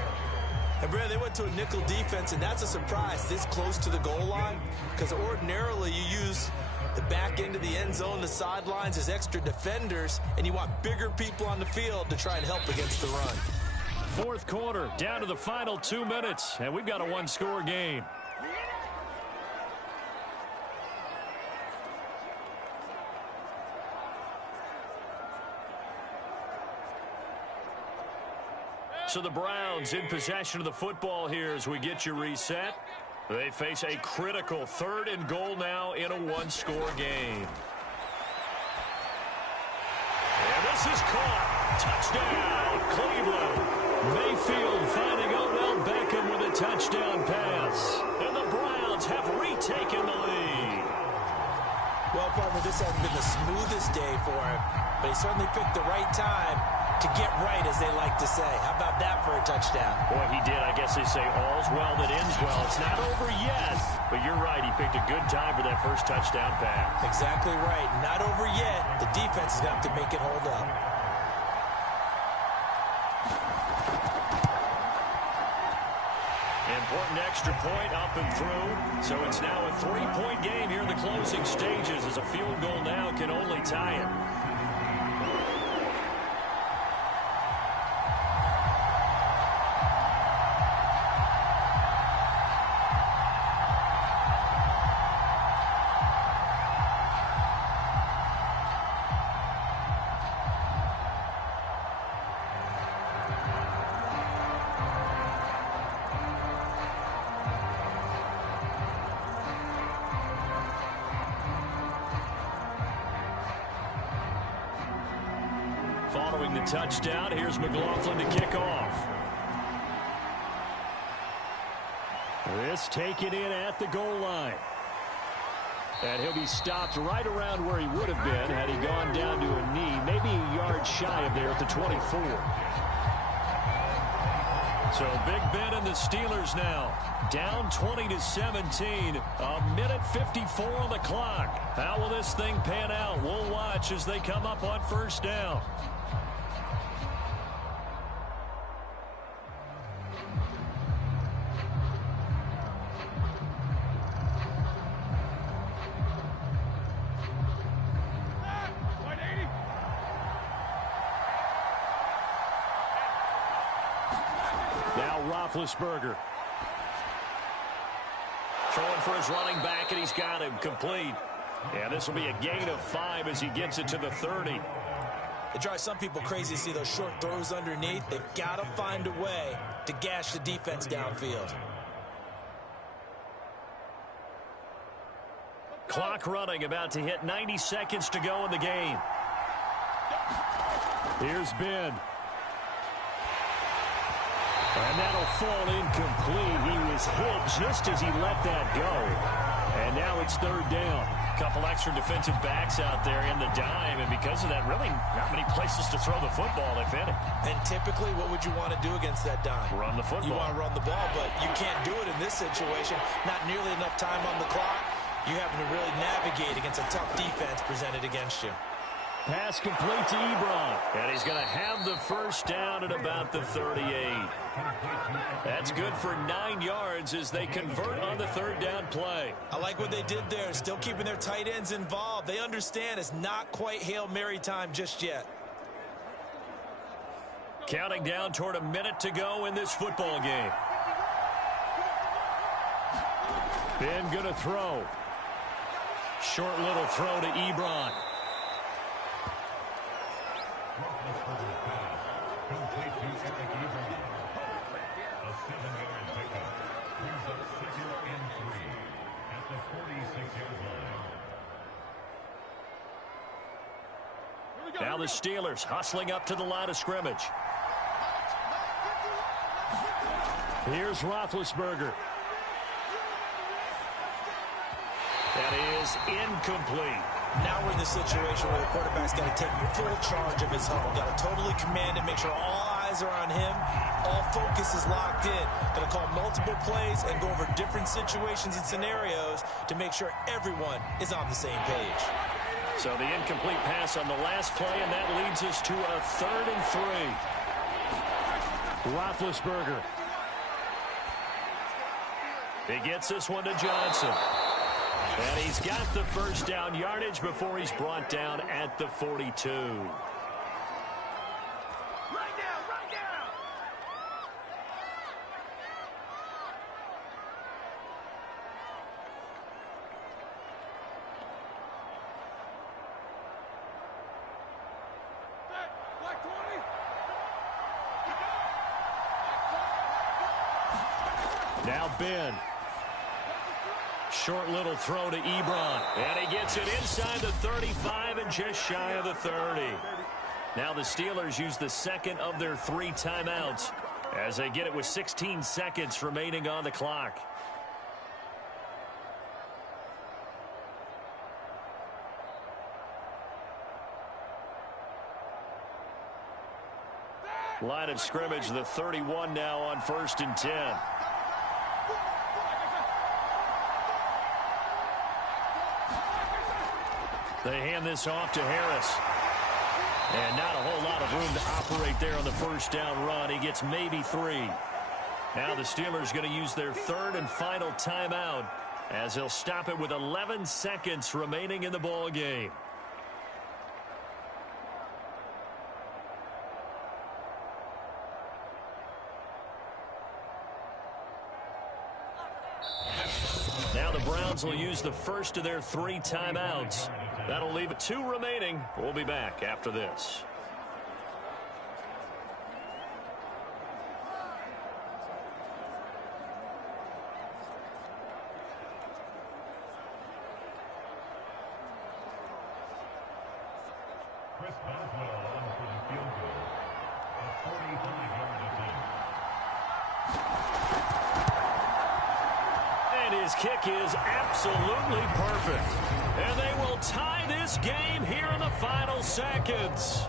And Brad, they went to a nickel defense, and that's a surprise this close to the goal line, because ordinarily you use the back end of the end zone, the sidelines as extra defenders, and you want bigger people on the field to try and help against the run. 4th quarter, down to the final 2 minutes, and we've got a 1-score game. So the Browns in possession of the football here as we get you reset. They face a critical 3rd and goal now in a 1-score game. And this is caught. Touchdown, Cleveland. Mayfield finding Odell Beckham with a touchdown pass. And the Browns have retaken the lead. Well, partner, this hasn't been the smoothest day for him, but he certainly picked the right time to get right, as they like to say. How about that for a touchdown? Boy, he did. I guess they say all's well that ends well. It's not over yet, but you're right. He picked a good time for that first touchdown pass. Exactly right. Not over yet. The defense is going to have to make it hold up. Important extra point up and through. So it's now a 3-point game here in the closing stages, as a field goal now can only tie it. Following the touchdown, here's McLaughlin to kick off. This taken in at the goal line. And he'll be stopped right around where he would have been had he gone down to a knee, maybe a yard shy of there at the 24. So Big Ben and the Steelers now down 20-17, a minute 54 on the clock. How will this thing pan out? We'll watch as they come up on first down. Now Roethlisberger. Throwing for his running back, and he's got him complete. Yeah, this will be a gain of 5 as he gets it to the 30. It drives some people crazy to see those short throws underneath. They've got to find a way to gash the defense downfield. Clock running, about to hit 90 seconds to go in the game. Here's Ben. And that'll fall incomplete. He was hit just as he let that go. And now it's third down. A couple extra defensive backs out there in the dime, and because of that, really not many places to throw the football, if any. And typically, what would you want to do against that dime? Run the football. You want to run the ball, but you can't do it in this situation. Not nearly enough time on the clock. You having to really navigate against a tough defense presented against you. Pass complete to Ebron. And he's going to have the first down at about the 38. That's good for 9 yards as they convert on the third down play. I like what they did there. Still keeping their tight ends involved. They understand it's not quite Hail Mary time just yet. Counting down toward a minute to go in this football game. Ben going to throw. Short little throw to Ebron. Now the Steelers hustling up to the line of scrimmage. Here's Roethlisberger. That is incomplete. Now we're in the situation where the quarterback's got to take full charge of his huddle. Got to totally command it, make sure all eyes are on him. All focus is locked in. Got to call multiple plays and go over different situations and scenarios to make sure everyone is on the same page. So the incomplete pass on the last play, and that leads us to a 3rd and 3. Roethlisberger. He gets this one to Johnson. And he's got the first down yardage before he's brought down at the 42. Now Ben. Short little throw to Ebron. And he gets it inside the 35 and just shy of the 30. Now the Steelers use the second of their 3 timeouts as they get it with 16 seconds remaining on the clock. Line of scrimmage, the 31 now on 1st and 10. They hand this off to Harris. And not a whole lot of room to operate there on the first down run. He gets maybe 3. Now the Steelers going to use their 3rd and final timeout as they'll stop it with 11 seconds remaining in the ball game. Now the Browns will use the first of their 3 timeouts. That'll leave 2 remaining. We'll be back after this. his kick is absolutely perfect. And they will tie this game here in the final seconds.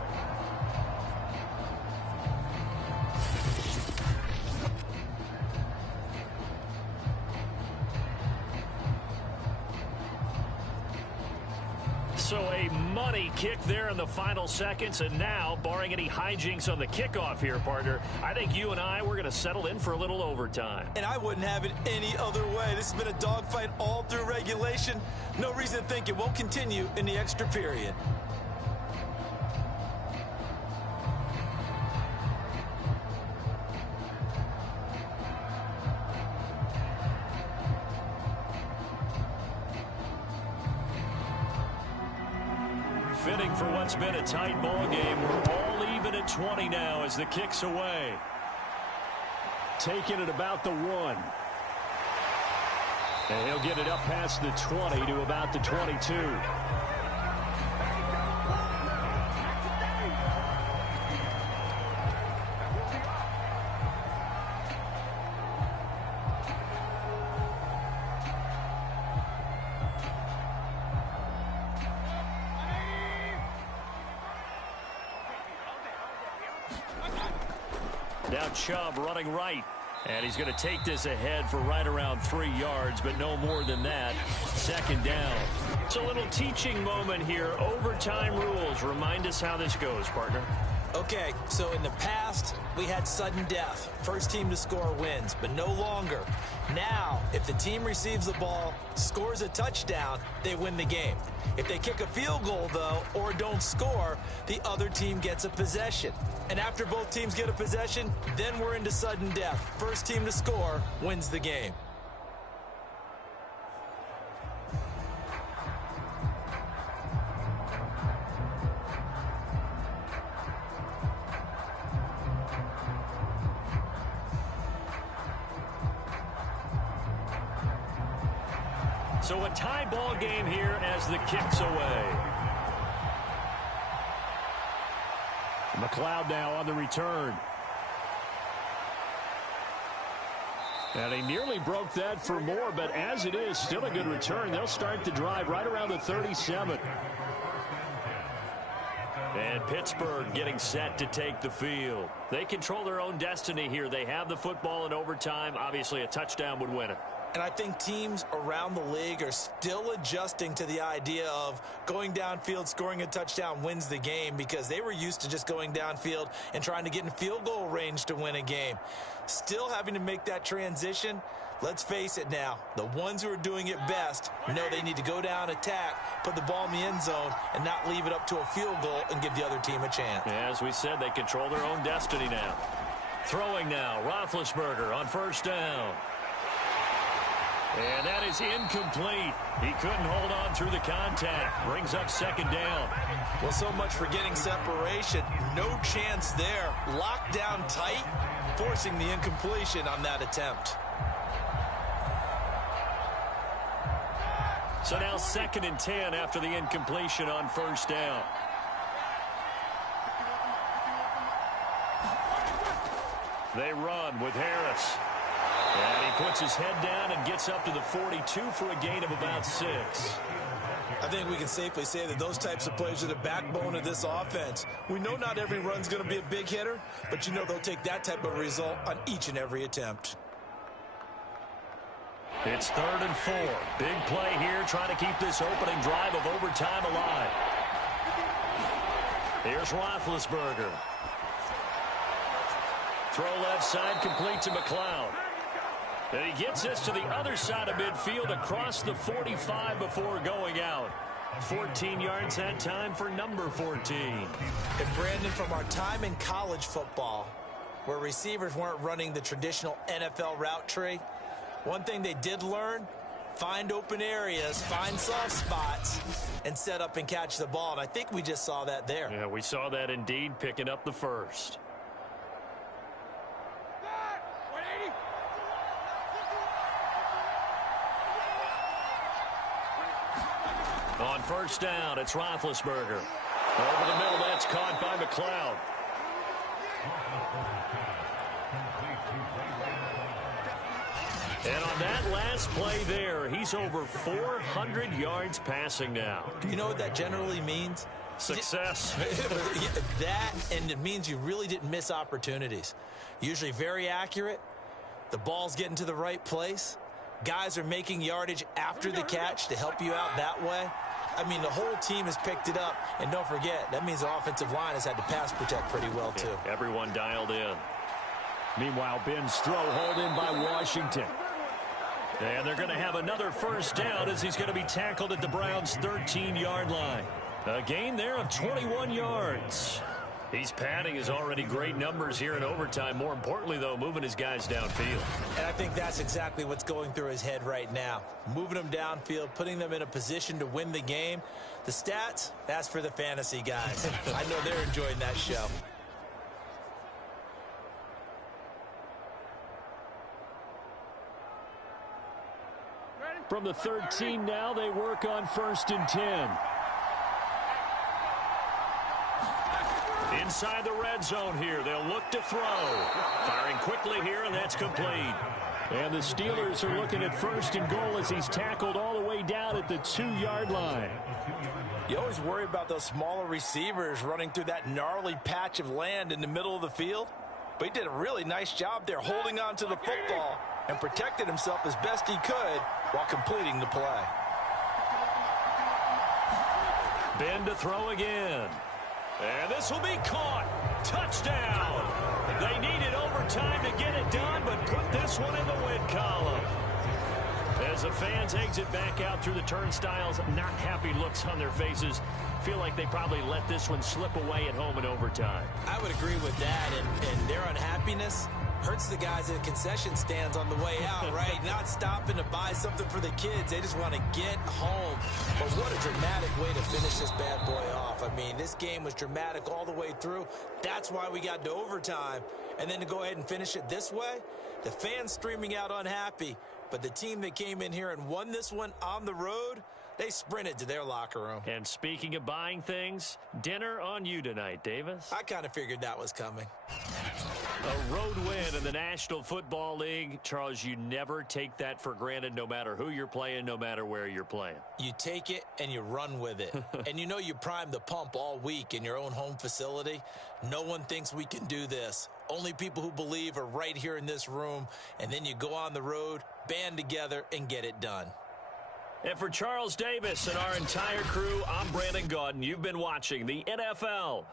So a money kick there in the final seconds, and now, barring any hijinks on the kickoff here, partner, I think you and we're going to settle in for a little overtime. And I wouldn't have it any other way. This has been a dogfight all through regulation. No reason to think it won't continue in the extra period. Fitting for what's been a tight ball game. We're all even at 20 now as the kick's away. Taking it about the 1. And he'll get it up past the 20 to about the 22. Now Chubb running right. And he's going to take this ahead for right around 3 yards, but no more than that. Second down. It's a little teaching moment here. Overtime rules. Remind us how this goes, partner. Okay, so in the past, we had sudden death. First team to score wins, but no longer. Now, if the team receives the ball, scores a touchdown, they win the game. If they kick a field goal, though, or don't score, the other team gets a possession. And after both teams get a possession, then we're into sudden death. First team to score wins the game. So a tie ball game here as the kick's away. McLeod now on the return. And he nearly broke that for more, but as it is, still a good return. They'll start the drive right around the 37. And Pittsburgh getting set to take the field. They control their own destiny here. They have the football in overtime. Obviously, a touchdown would win it. And I think teams around the league are still adjusting to the idea of going downfield, scoring a touchdown wins the game, because they were used to just going downfield and trying to get in field goal range to win a game. Still having to make that transition. Let's face it now, the ones who are doing it best know they need to go down, attack, put the ball in the end zone, and not leave it up to a field goal and give the other team a chance. As we said, they control their own destiny now. Throwing now, Roethlisberger on first down. And that is incomplete. He couldn't hold on through the contact. Brings up second down. Well, so much for getting separation. No chance there. Locked down tight, forcing the incompletion on that attempt. So now 2nd and 10 after the incompletion on first down. They run with Harris. And he puts his head down and gets up to the 42 for a gain of about 6. I think we can safely say that those types of plays are the backbone of this offense. We know not every run's going to be a big hitter, but you know they'll take that type of result on each and every attempt. It's 3rd and 4. Big play here, trying to keep this opening drive of overtime alive. Here's Roethlisberger. Throw left side, complete to McLeod. And he gets this to the other side of midfield across the 45 before going out. 14 yards that time for number 14. And Brandon, from our time in college football, where receivers weren't running the traditional NFL route tree, one thing they did learn, find open areas, find soft spots, and set up and catch the ball. And I think we just saw that there. Yeah, we saw that indeed, picking up the first. On first down, it's Roethlisberger. Over the middle, that's caught by McLeod. And on that last play there, he's over 400 yards passing now. You know what that generally means? Success. That, and it means you really didn't miss opportunities. Usually very accurate. The ball's getting to the right place. Guys are making yardage after the catch to help you out that way. I mean, the whole team has picked it up. And don't forget, that means the offensive line has had to pass protect pretty well, too. Yeah, everyone dialed in. Meanwhile, Ben's throw hauled in by Washington. And they're going to have another first down as he's going to be tackled at the Browns' 13-yard line. A gain there of 21 yards. He's padding his already great numbers here in overtime. More importantly, though, moving his guys downfield. And I think that's exactly what's going through his head right now. Moving them downfield, putting them in a position to win the game. The stats, that's for the fantasy guys. I know they're enjoying that show. From the 13 now, they work on 1st and 10. Inside the red zone here. They'll look to throw. Firing quickly here, and that's complete. And the Steelers are looking at 1st and goal as he's tackled all the way down at the 2-yard line. You always worry about those smaller receivers running through that gnarly patch of land in the middle of the field. But he did a really nice job there holding on to the football and protected himself as best he could while completing the play. Ben to throw again. And this will be caught. Touchdown. They needed overtime to get it done, but put this one in the win column. As the fans exit back out through the turnstiles, not happy looks on their faces. Feel like they probably let this one slip away at home in overtime. I would agree with that, and their unhappiness hurts the guys at the concession stands on the way out, right? Not stopping to buy something for the kids. They just want to get home. But what a dramatic way to finish this bad boy off. I mean, this game was dramatic all the way through. That's why we got to overtime. And then to go ahead and finish it this way, the fans streaming out unhappy. But the team that came in here and won this one on the road, they sprinted to their locker room. And speaking of buying things, dinner on you tonight, Davis. I kind of figured that was coming. A road win in the National Football League. Charles, you never take that for granted no matter who you're playing, no matter where you're playing. You take it and you run with it. And you know you primed the pump all week in your own home facility. No one thinks we can do this. Only people who believe are right here in this room. And then you go on the road, band together, and get it done. And for Charles Davis and our entire crew, I'm Brandon Gaudin. You've been watching the NFL